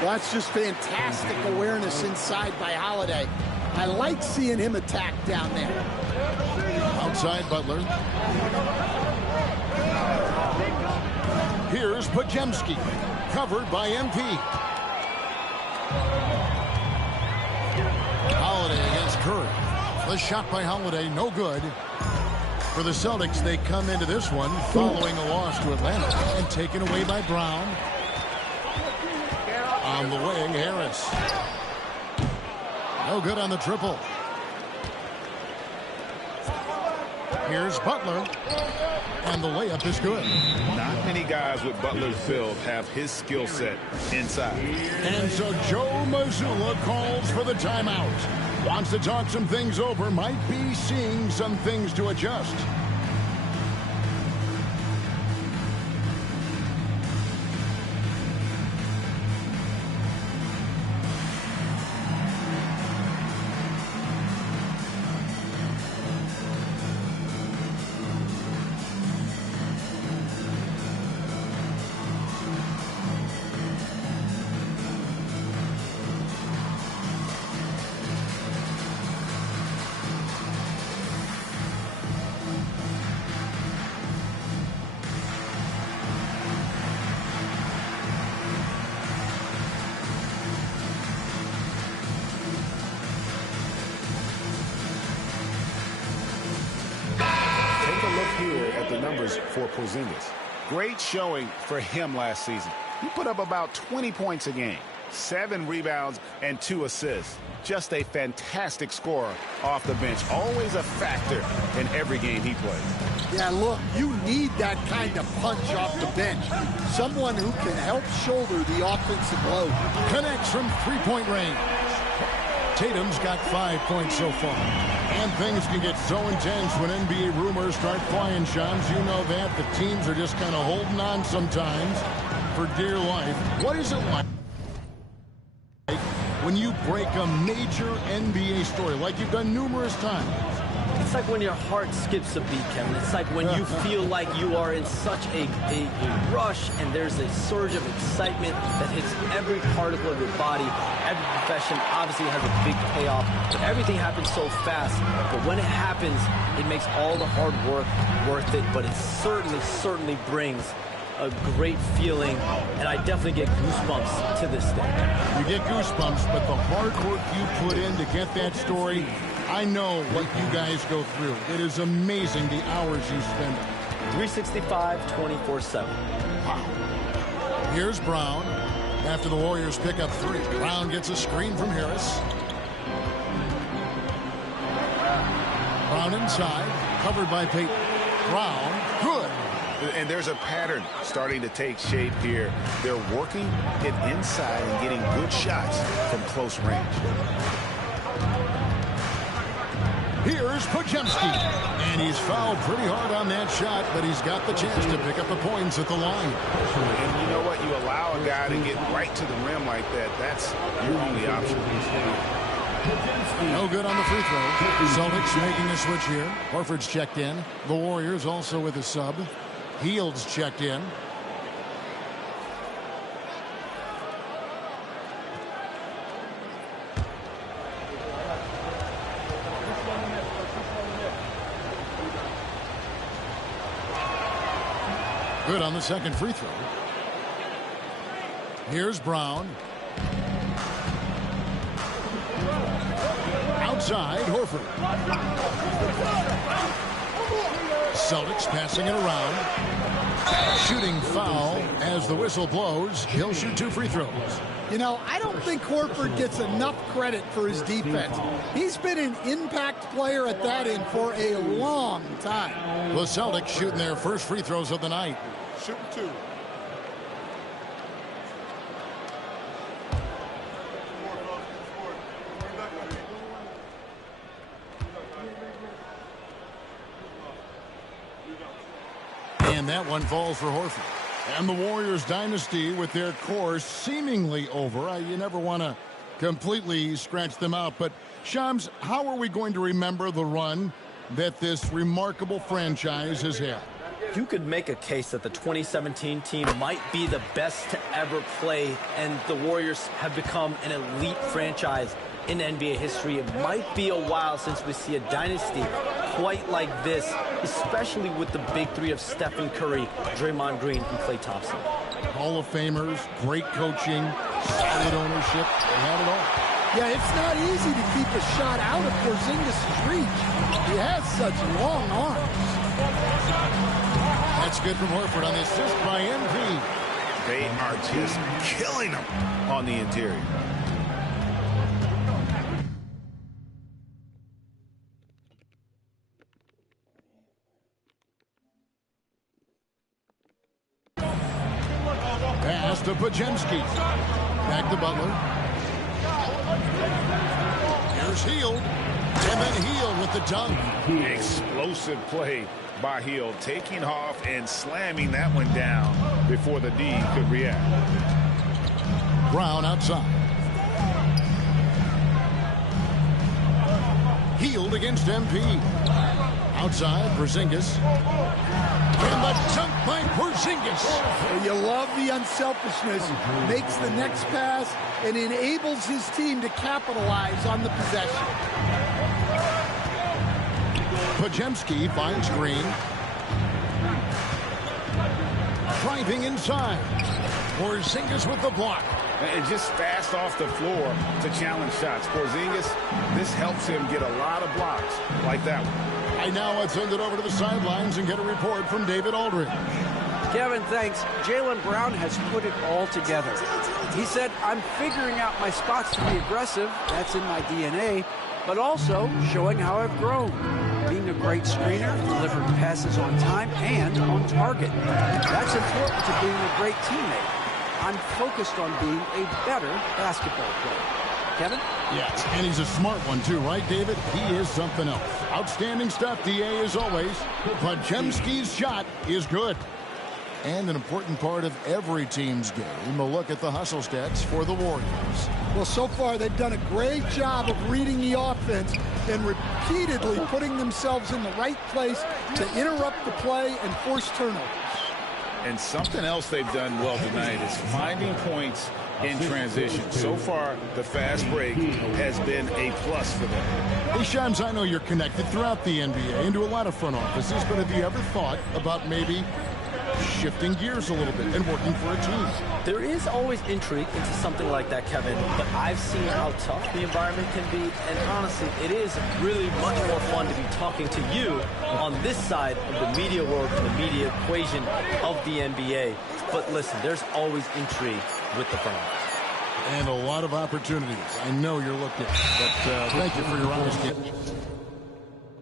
That's just fantastic awareness inside by Holiday. I like seeing him attack down there. Outside Butler. Here's Podziemski. Covered by MP. Holiday against Curry. The shot by Holiday, no good. For the Celtics, they come into this one following a loss to Atlanta and taken away by Brown. On the wing, Harris. No good on the triple. Here's Butler. And the layup is good. Not many guys with Butler's build have his skill set inside. And so Joe Mazzulla calls for the timeout. Wants to talk some things over. Might be seeing some things to adjust. For Porzingis. Great showing for him last season. He put up about 20 points a game, 7 rebounds, and 2 assists. Just a fantastic scorer off the bench. Always a factor in every game he plays. Yeah, look, you need that kind of punch off the bench. Someone who can help shoulder the offensive load. Connects from three-point range. Tatum's got 5 points so far. And things can get so intense when NBA rumors start flying, Shams. You know that. The teams are just kind of holding on sometimes for dear life. What is it like when you break a major NBA story like you've done numerous times? It's like when your heart skips a beat, Kevin. It's like when you feel like you are in such a rush and there's a surge of excitement that hits every particle of your body. Every profession obviously has a big payoff, but everything happens so fast. But when it happens, it makes all the hard work worth it, but it certainly brings a great feeling, and I definitely get goosebumps to this day. You get goosebumps, but the hard work you put in to get that story, I know what you guys go through. It is amazing the hours you spend. 365, 24/7. Wow. Here's Brown. After the Warriors pick up 3, Brown gets a screen from Harris. Brown inside, covered by Payton. Brown, good. And there's a pattern starting to take shape here. They're working it inside and getting good shots from close range. Here's Podziemski. And he's fouled pretty hard on that shot, but he's got the chance to pick up the points at the line. And you know what? You allow a guy to get right to the rim like that. That's your only option. No good on the free throw. Celtics making a switch here. Horford's checked in. The Warriors also with a sub. Heald's checked in. Good on the second free throw. Here's Brown. Outside, Horford. Celtics passing it around. Shooting foul as the whistle blows. He'll shoot 2 free throws. You know, I don't think Horford gets enough credit for his defense. He's been an impact player at that end for a long time. The Celtics shooting their first free throws of the night. Shooting 2. And that one falls for Horford. And the Warriors dynasty with their core seemingly over. You never want to completely scratch them out. But, Shams, how are we going to remember the run that this remarkable franchise has had? You could make a case that the 2017 team might be the best to ever play, and the Warriors have become an elite franchise in NBA history. It might be a while since we see a dynasty quite like this, especially with the big 3 of Stephen Curry, Draymond Green, and Klay Thompson. Hall of Famers, great coaching, solid ownership. They had it all. Yeah, it's not easy to keep a shot out of Porzingis' reach. He has such long arms. That's good from Horford on the assist by MP. They are just killing them on the interior. Pass to Pajemski. Back to Butler. Here's Hield. And then Hield with the dunk. Explosive play by Hield, taking off and slamming that one down before the D could react. Brown outside. Hield against MP. Outside, Porzingis. And the dunk by Porzingis. You love the unselfishness. Makes the next pass and enables his team to capitalize on the possession. Pajemski finds Green. Driving inside. Porzingis with the block. And just fast off the floor to challenge shots. Porzingis, this helps him get a lot of blocks like that one. And now let's send it over to the sidelines and get a report from David Aldridge. Kevin, thanks. Jaylen Brown has put it all together. He said, I'm figuring out my spots to be aggressive. That's in my DNA. But also showing how I've grown. Being a great screener, delivering passes on time and on target. That's important to being a great teammate. I'm focused on being a better basketball player. Kevin? Yes, and he's a smart one too, right, David? He is something else. Outstanding stuff, DA, as always. Pajemski's shot is good. And an important part of every team's game, a look at the hustle stats for the Warriors. Well, so far they've done a great job of reading the offense and repeatedly putting themselves in the right place to interrupt the play and force turnovers. And something else they've done well tonight is finding points in transition. So far, the fast break has been a plus for them. Hey, Shams, I know you're connected throughout the NBA into a lot of front offices, but have you ever thought about maybe shifting gears a little bit and working for a team? There is always intrigue into something like that, Kevin, but I've seen how tough the environment can be, and honestly, it is really much more fun to be talking to you on this side of the media world and the media equation of the NBA. But listen, there's always intrigue with the front office. And a lot of opportunities. I know you're looking, but thank you for your honesty.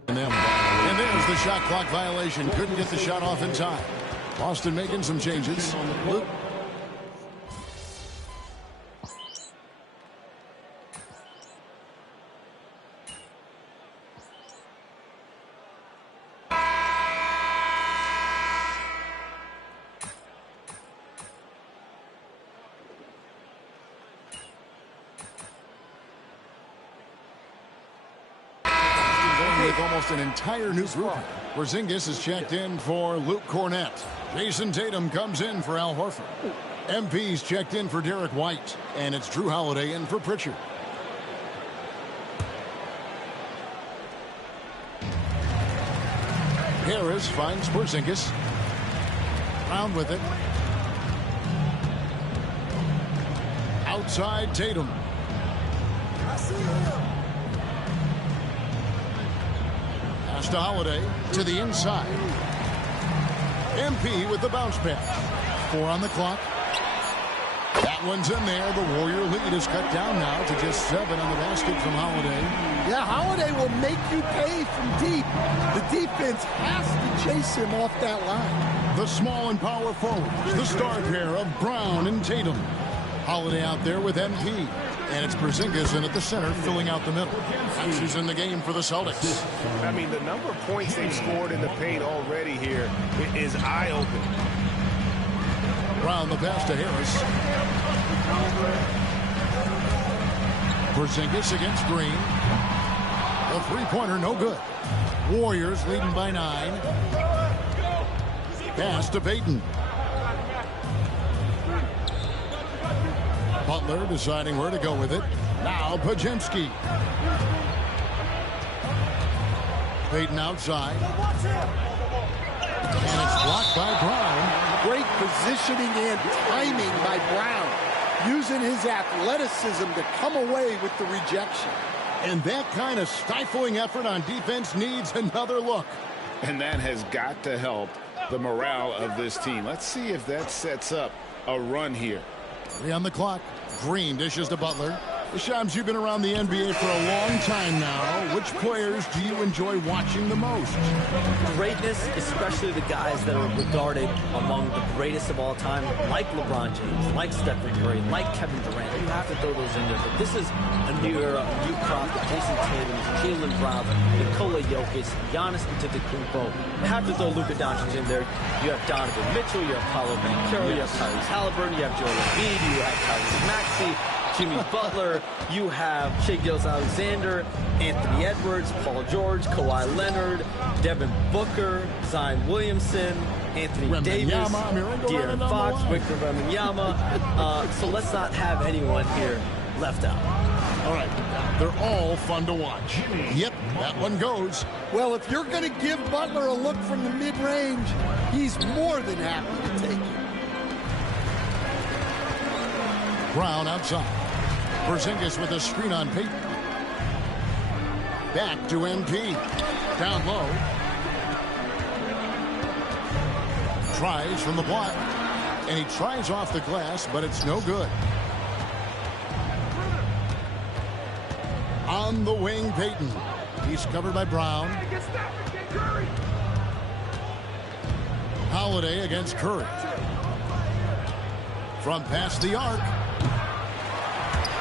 And there's the shot clock violation. Couldn't get the shot off in time. Boston making some changes. Luke. With almost an entire new group. Porzingis is checked in for Luke Cornett. Jason Tatum comes in for Al Horford. MP's checked in for Derek White. And it's Drew Holiday in for Pritchard. Harris finds Porzingis. Brown with it. Outside Tatum. Pass to Holiday to the inside. MP with the bounce pass. 4 on the clock. That one's in there. The Warrior lead is cut down now to just 7 on the basket from Holiday. Yeah, Holiday will make you pay from deep. The defense has to chase him off that line. The small and power forwards, the star pair of Brown and Tatum. Holiday out there with MP. And it's Porzingis in at the center, filling out the middle. He's in the game for the Celtics. I mean, the number of points they've scored in the paint already here is eye-opening. Brown the pass to Harris. Porzingis against Green. The three-pointer, no good. Warriors leading by 9. Pass to Payton. Butler deciding where to go with it. Now Pajemski. Payton outside. And it's blocked by Brown. Great positioning and timing by Brown. Using his athleticism to come away with the rejection. And that kind of stifling effort on defense needs another look. And that has got to help the morale of this team. Let's see if that sets up a run here. 3 on the clock. Green dishes to Butler. Shams, you've been around the NBA for a long time now. Which players do you enjoy watching the most? Greatness, especially the guys that are regarded among the greatest of all time, like LeBron James, like Stephen Curry, like Kevin Durant. You have to throw those in there. But this is a new era. New crop, Jason Tatum, Jaylen Brown, Nikola Jokic, Giannis Antetokounmpo. You have to throw Luka Doncic in there. You have Donovan Mitchell, you have Paolo Banchero, you have Tyrese Halliburton, you have Joel Embiid, you have Tyrese Maxey, Jimmy Butler, you have Shai Gilgeous-Alexander, Anthony Edwards, Paul George, Kawhi Leonard, Devin Booker, Zion Williamson, Anthony Davis, De'Aaron Fox, Victor Wembanyama. So let's not have anyone here left out. All right, they're all fun to watch. Yep, that one goes. Well, if you're going to give Butler a look from the mid-range, he's more than happy to take it. Brown outside. Porzingis with a screen on Payton. Back to MP. Down low. Tries from the block. And he tries off the glass, but it's no good. On the wing, Payton. He's covered by Brown. Holiday against Curry. From past the arc.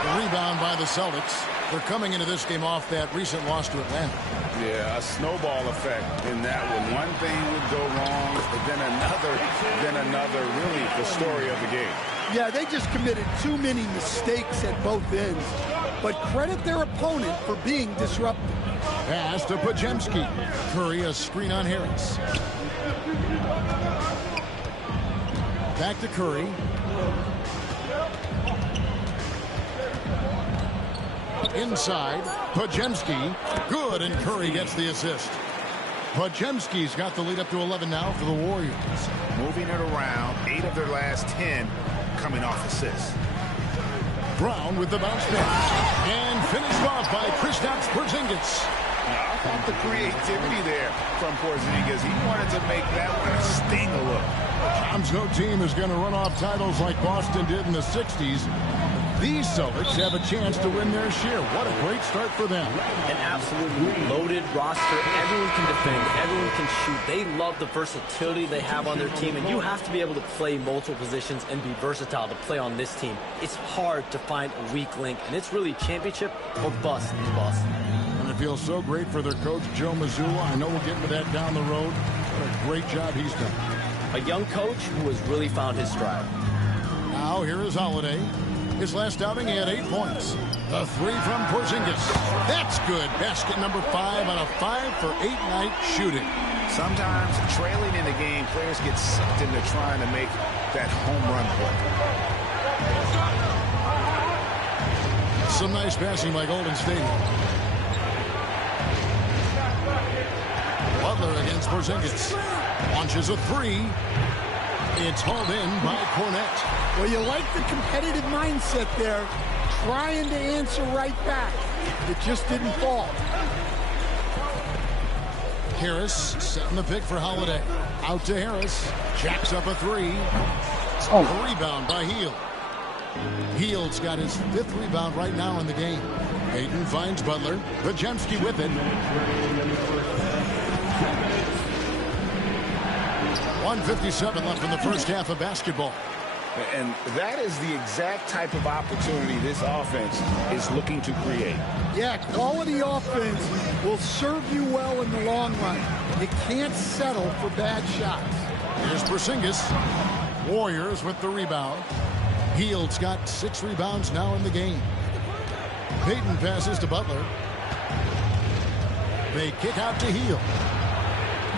Rebound by the Celtics. They're coming into this game off that recent loss to Atlanta. Yeah, a snowball effect in that one. One thing would go wrong, then another. Really the story of the game. Yeah, they just committed too many mistakes at both ends. But credit their opponent for being disruptive. Pass to Podziemski. Curry a screen on Harris. Back to Curry. Inside, Podziemski, good, and Curry gets the assist. Podziemski's got the lead up to 11 now for the Warriors. Moving it around, 8 of their last 10 coming off assists. Brown with the bounce pass, and finished off by Kristaps Porzingis. Now, I thought the creativity there from Porzingis. He wanted to make that one sting a little. Tom's no team is going to run off titles like Boston did in the 60s. These Celtics have a chance to win their share. What a great start for them. An absolutely loaded roster. Everyone can defend. Everyone can shoot. They love the versatility they have on their team, and you have to be able to play multiple positions and be versatile to play on this team. It's hard to find a weak link, and it's really championship or bust in Boston. And it feels so great for their coach, Joe Mazzulla. I know we'll get into that down the road. What a great job he's done. A young coach who has really found his stride. Now here is Holiday. His last outing, he had 8 points. The 3 from Porzingis. That's good. Basket number 5 on a 5-for-8 night shooting. Sometimes trailing in the game, players get sucked into trying to make that home run play. Some nice passing by Golden State. Butler against Porzingis. Launches a 3. It's hauled in by Cornette. Well, you like the competitive mindset there, trying to answer right back. It just didn't fall. Harris setting the pick for Holiday. Out to Harris. Jacks up a 3. A rebound by Hield. Hield's got his 5th rebound right now in the game. Payton finds Butler. Podziemski with it. 1:57 left in the first half of basketball. And that is the exact type of opportunity this offense is looking to create. Yeah, quality offense will serve you well in the long run. You can't settle for bad shots. Here's Porzingis. Warriors with the rebound. Hield's got 6 rebounds now in the game. Payton passes to Butler. They kick out to Hield.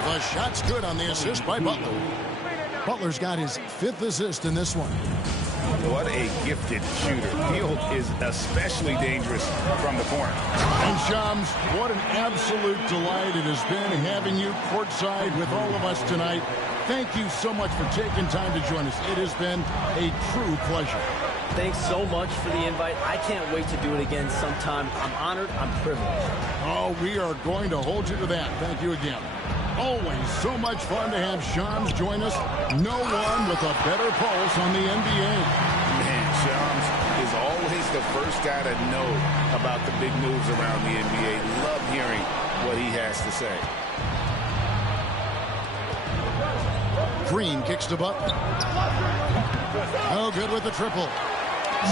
The shot's good on the assist by Butler. Butler's got his 5th assist in this one. What a gifted shooter. Hield is especially dangerous from the corner. And Shams, what an absolute delight it has been having you courtside with all of us tonight. Thank you so much for taking time to join us. It has been a true pleasure. Thanks so much for the invite. I can't wait to do it again sometime. I'm honored. I'm privileged. Oh, we are going to hold you to that. Thank you again. Always so much fun to have Shams join us. No one with a better pulse on the NBA. Man, Shams is always the first guy to know about the big moves around the NBA. Love hearing what he has to say. Green kicks to Butler. Oh, good with the triple.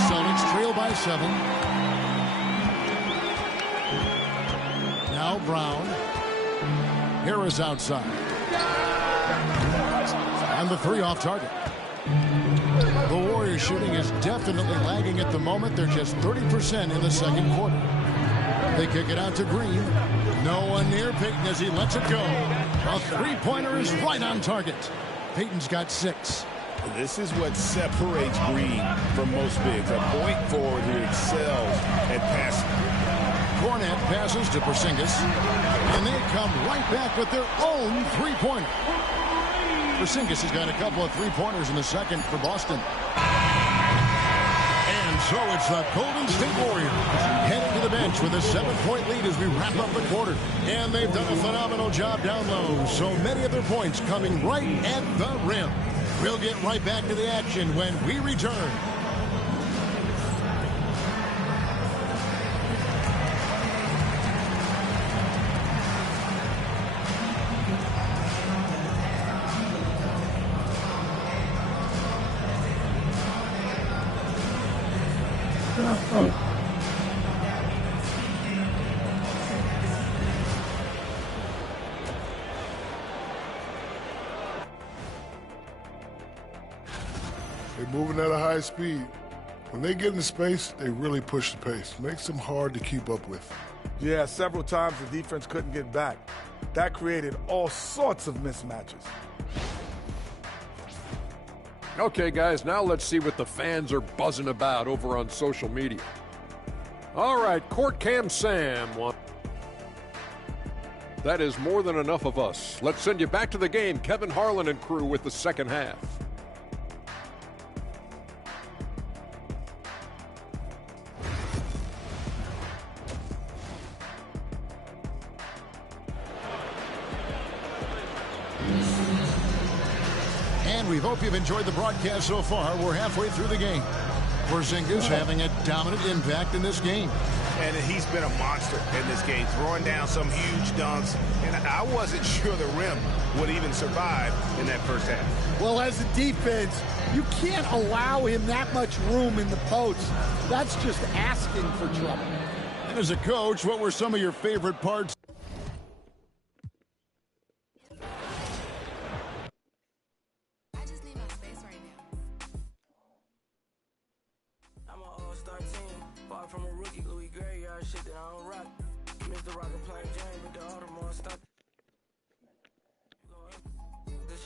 Celtics trail by 7. Now Brown. Harris outside. And the 3 off target. The Warriors shooting is definitely lagging at the moment. They're just 30% in the second quarter. They kick it out to Green. No one near Payton as he lets it go. A 3-pointer is right on target. Payton's got 6. This is what separates Green from most bigs. A point forward who excels at passing. Cornet passes to Porzingis, and they come right back with their own 3-pointer. Porzingis has got a couple of 3-pointers in the second for Boston. And so it's the Golden State Warriors heading to the bench with a 7-point lead as we wrap up the quarter. And they've done a phenomenal job down low. So many of their points coming right at the rim. We'll get right back to the action when we return. They're moving at a high speed. When they get into space, they really push the pace. Makes them hard to keep up with. Yeah, several times the defense couldn't get back. That created all sorts of mismatches. Okay, guys, now let's see what the fans are buzzing about over on social media. All right, Court Cam Sam. That is more than enough of us. Let's send you back to the game, Kevin Harlan and crew, with the second half. And we hope you've enjoyed the broadcast so far. We're halfway through the game. Porzingis having a dominant impact in this game. And he's been a monster in this game, throwing down some huge dunks. And I wasn't sure the rim would even survive in that first half. Well, as a defense, you can't allow him that much room in the post. That's just asking for trouble. And as a coach, what were some of your favorite parts? From a rookie, Louis Gray, shit that I don't rock. Mr. Rocket playing James with the Audemars stuck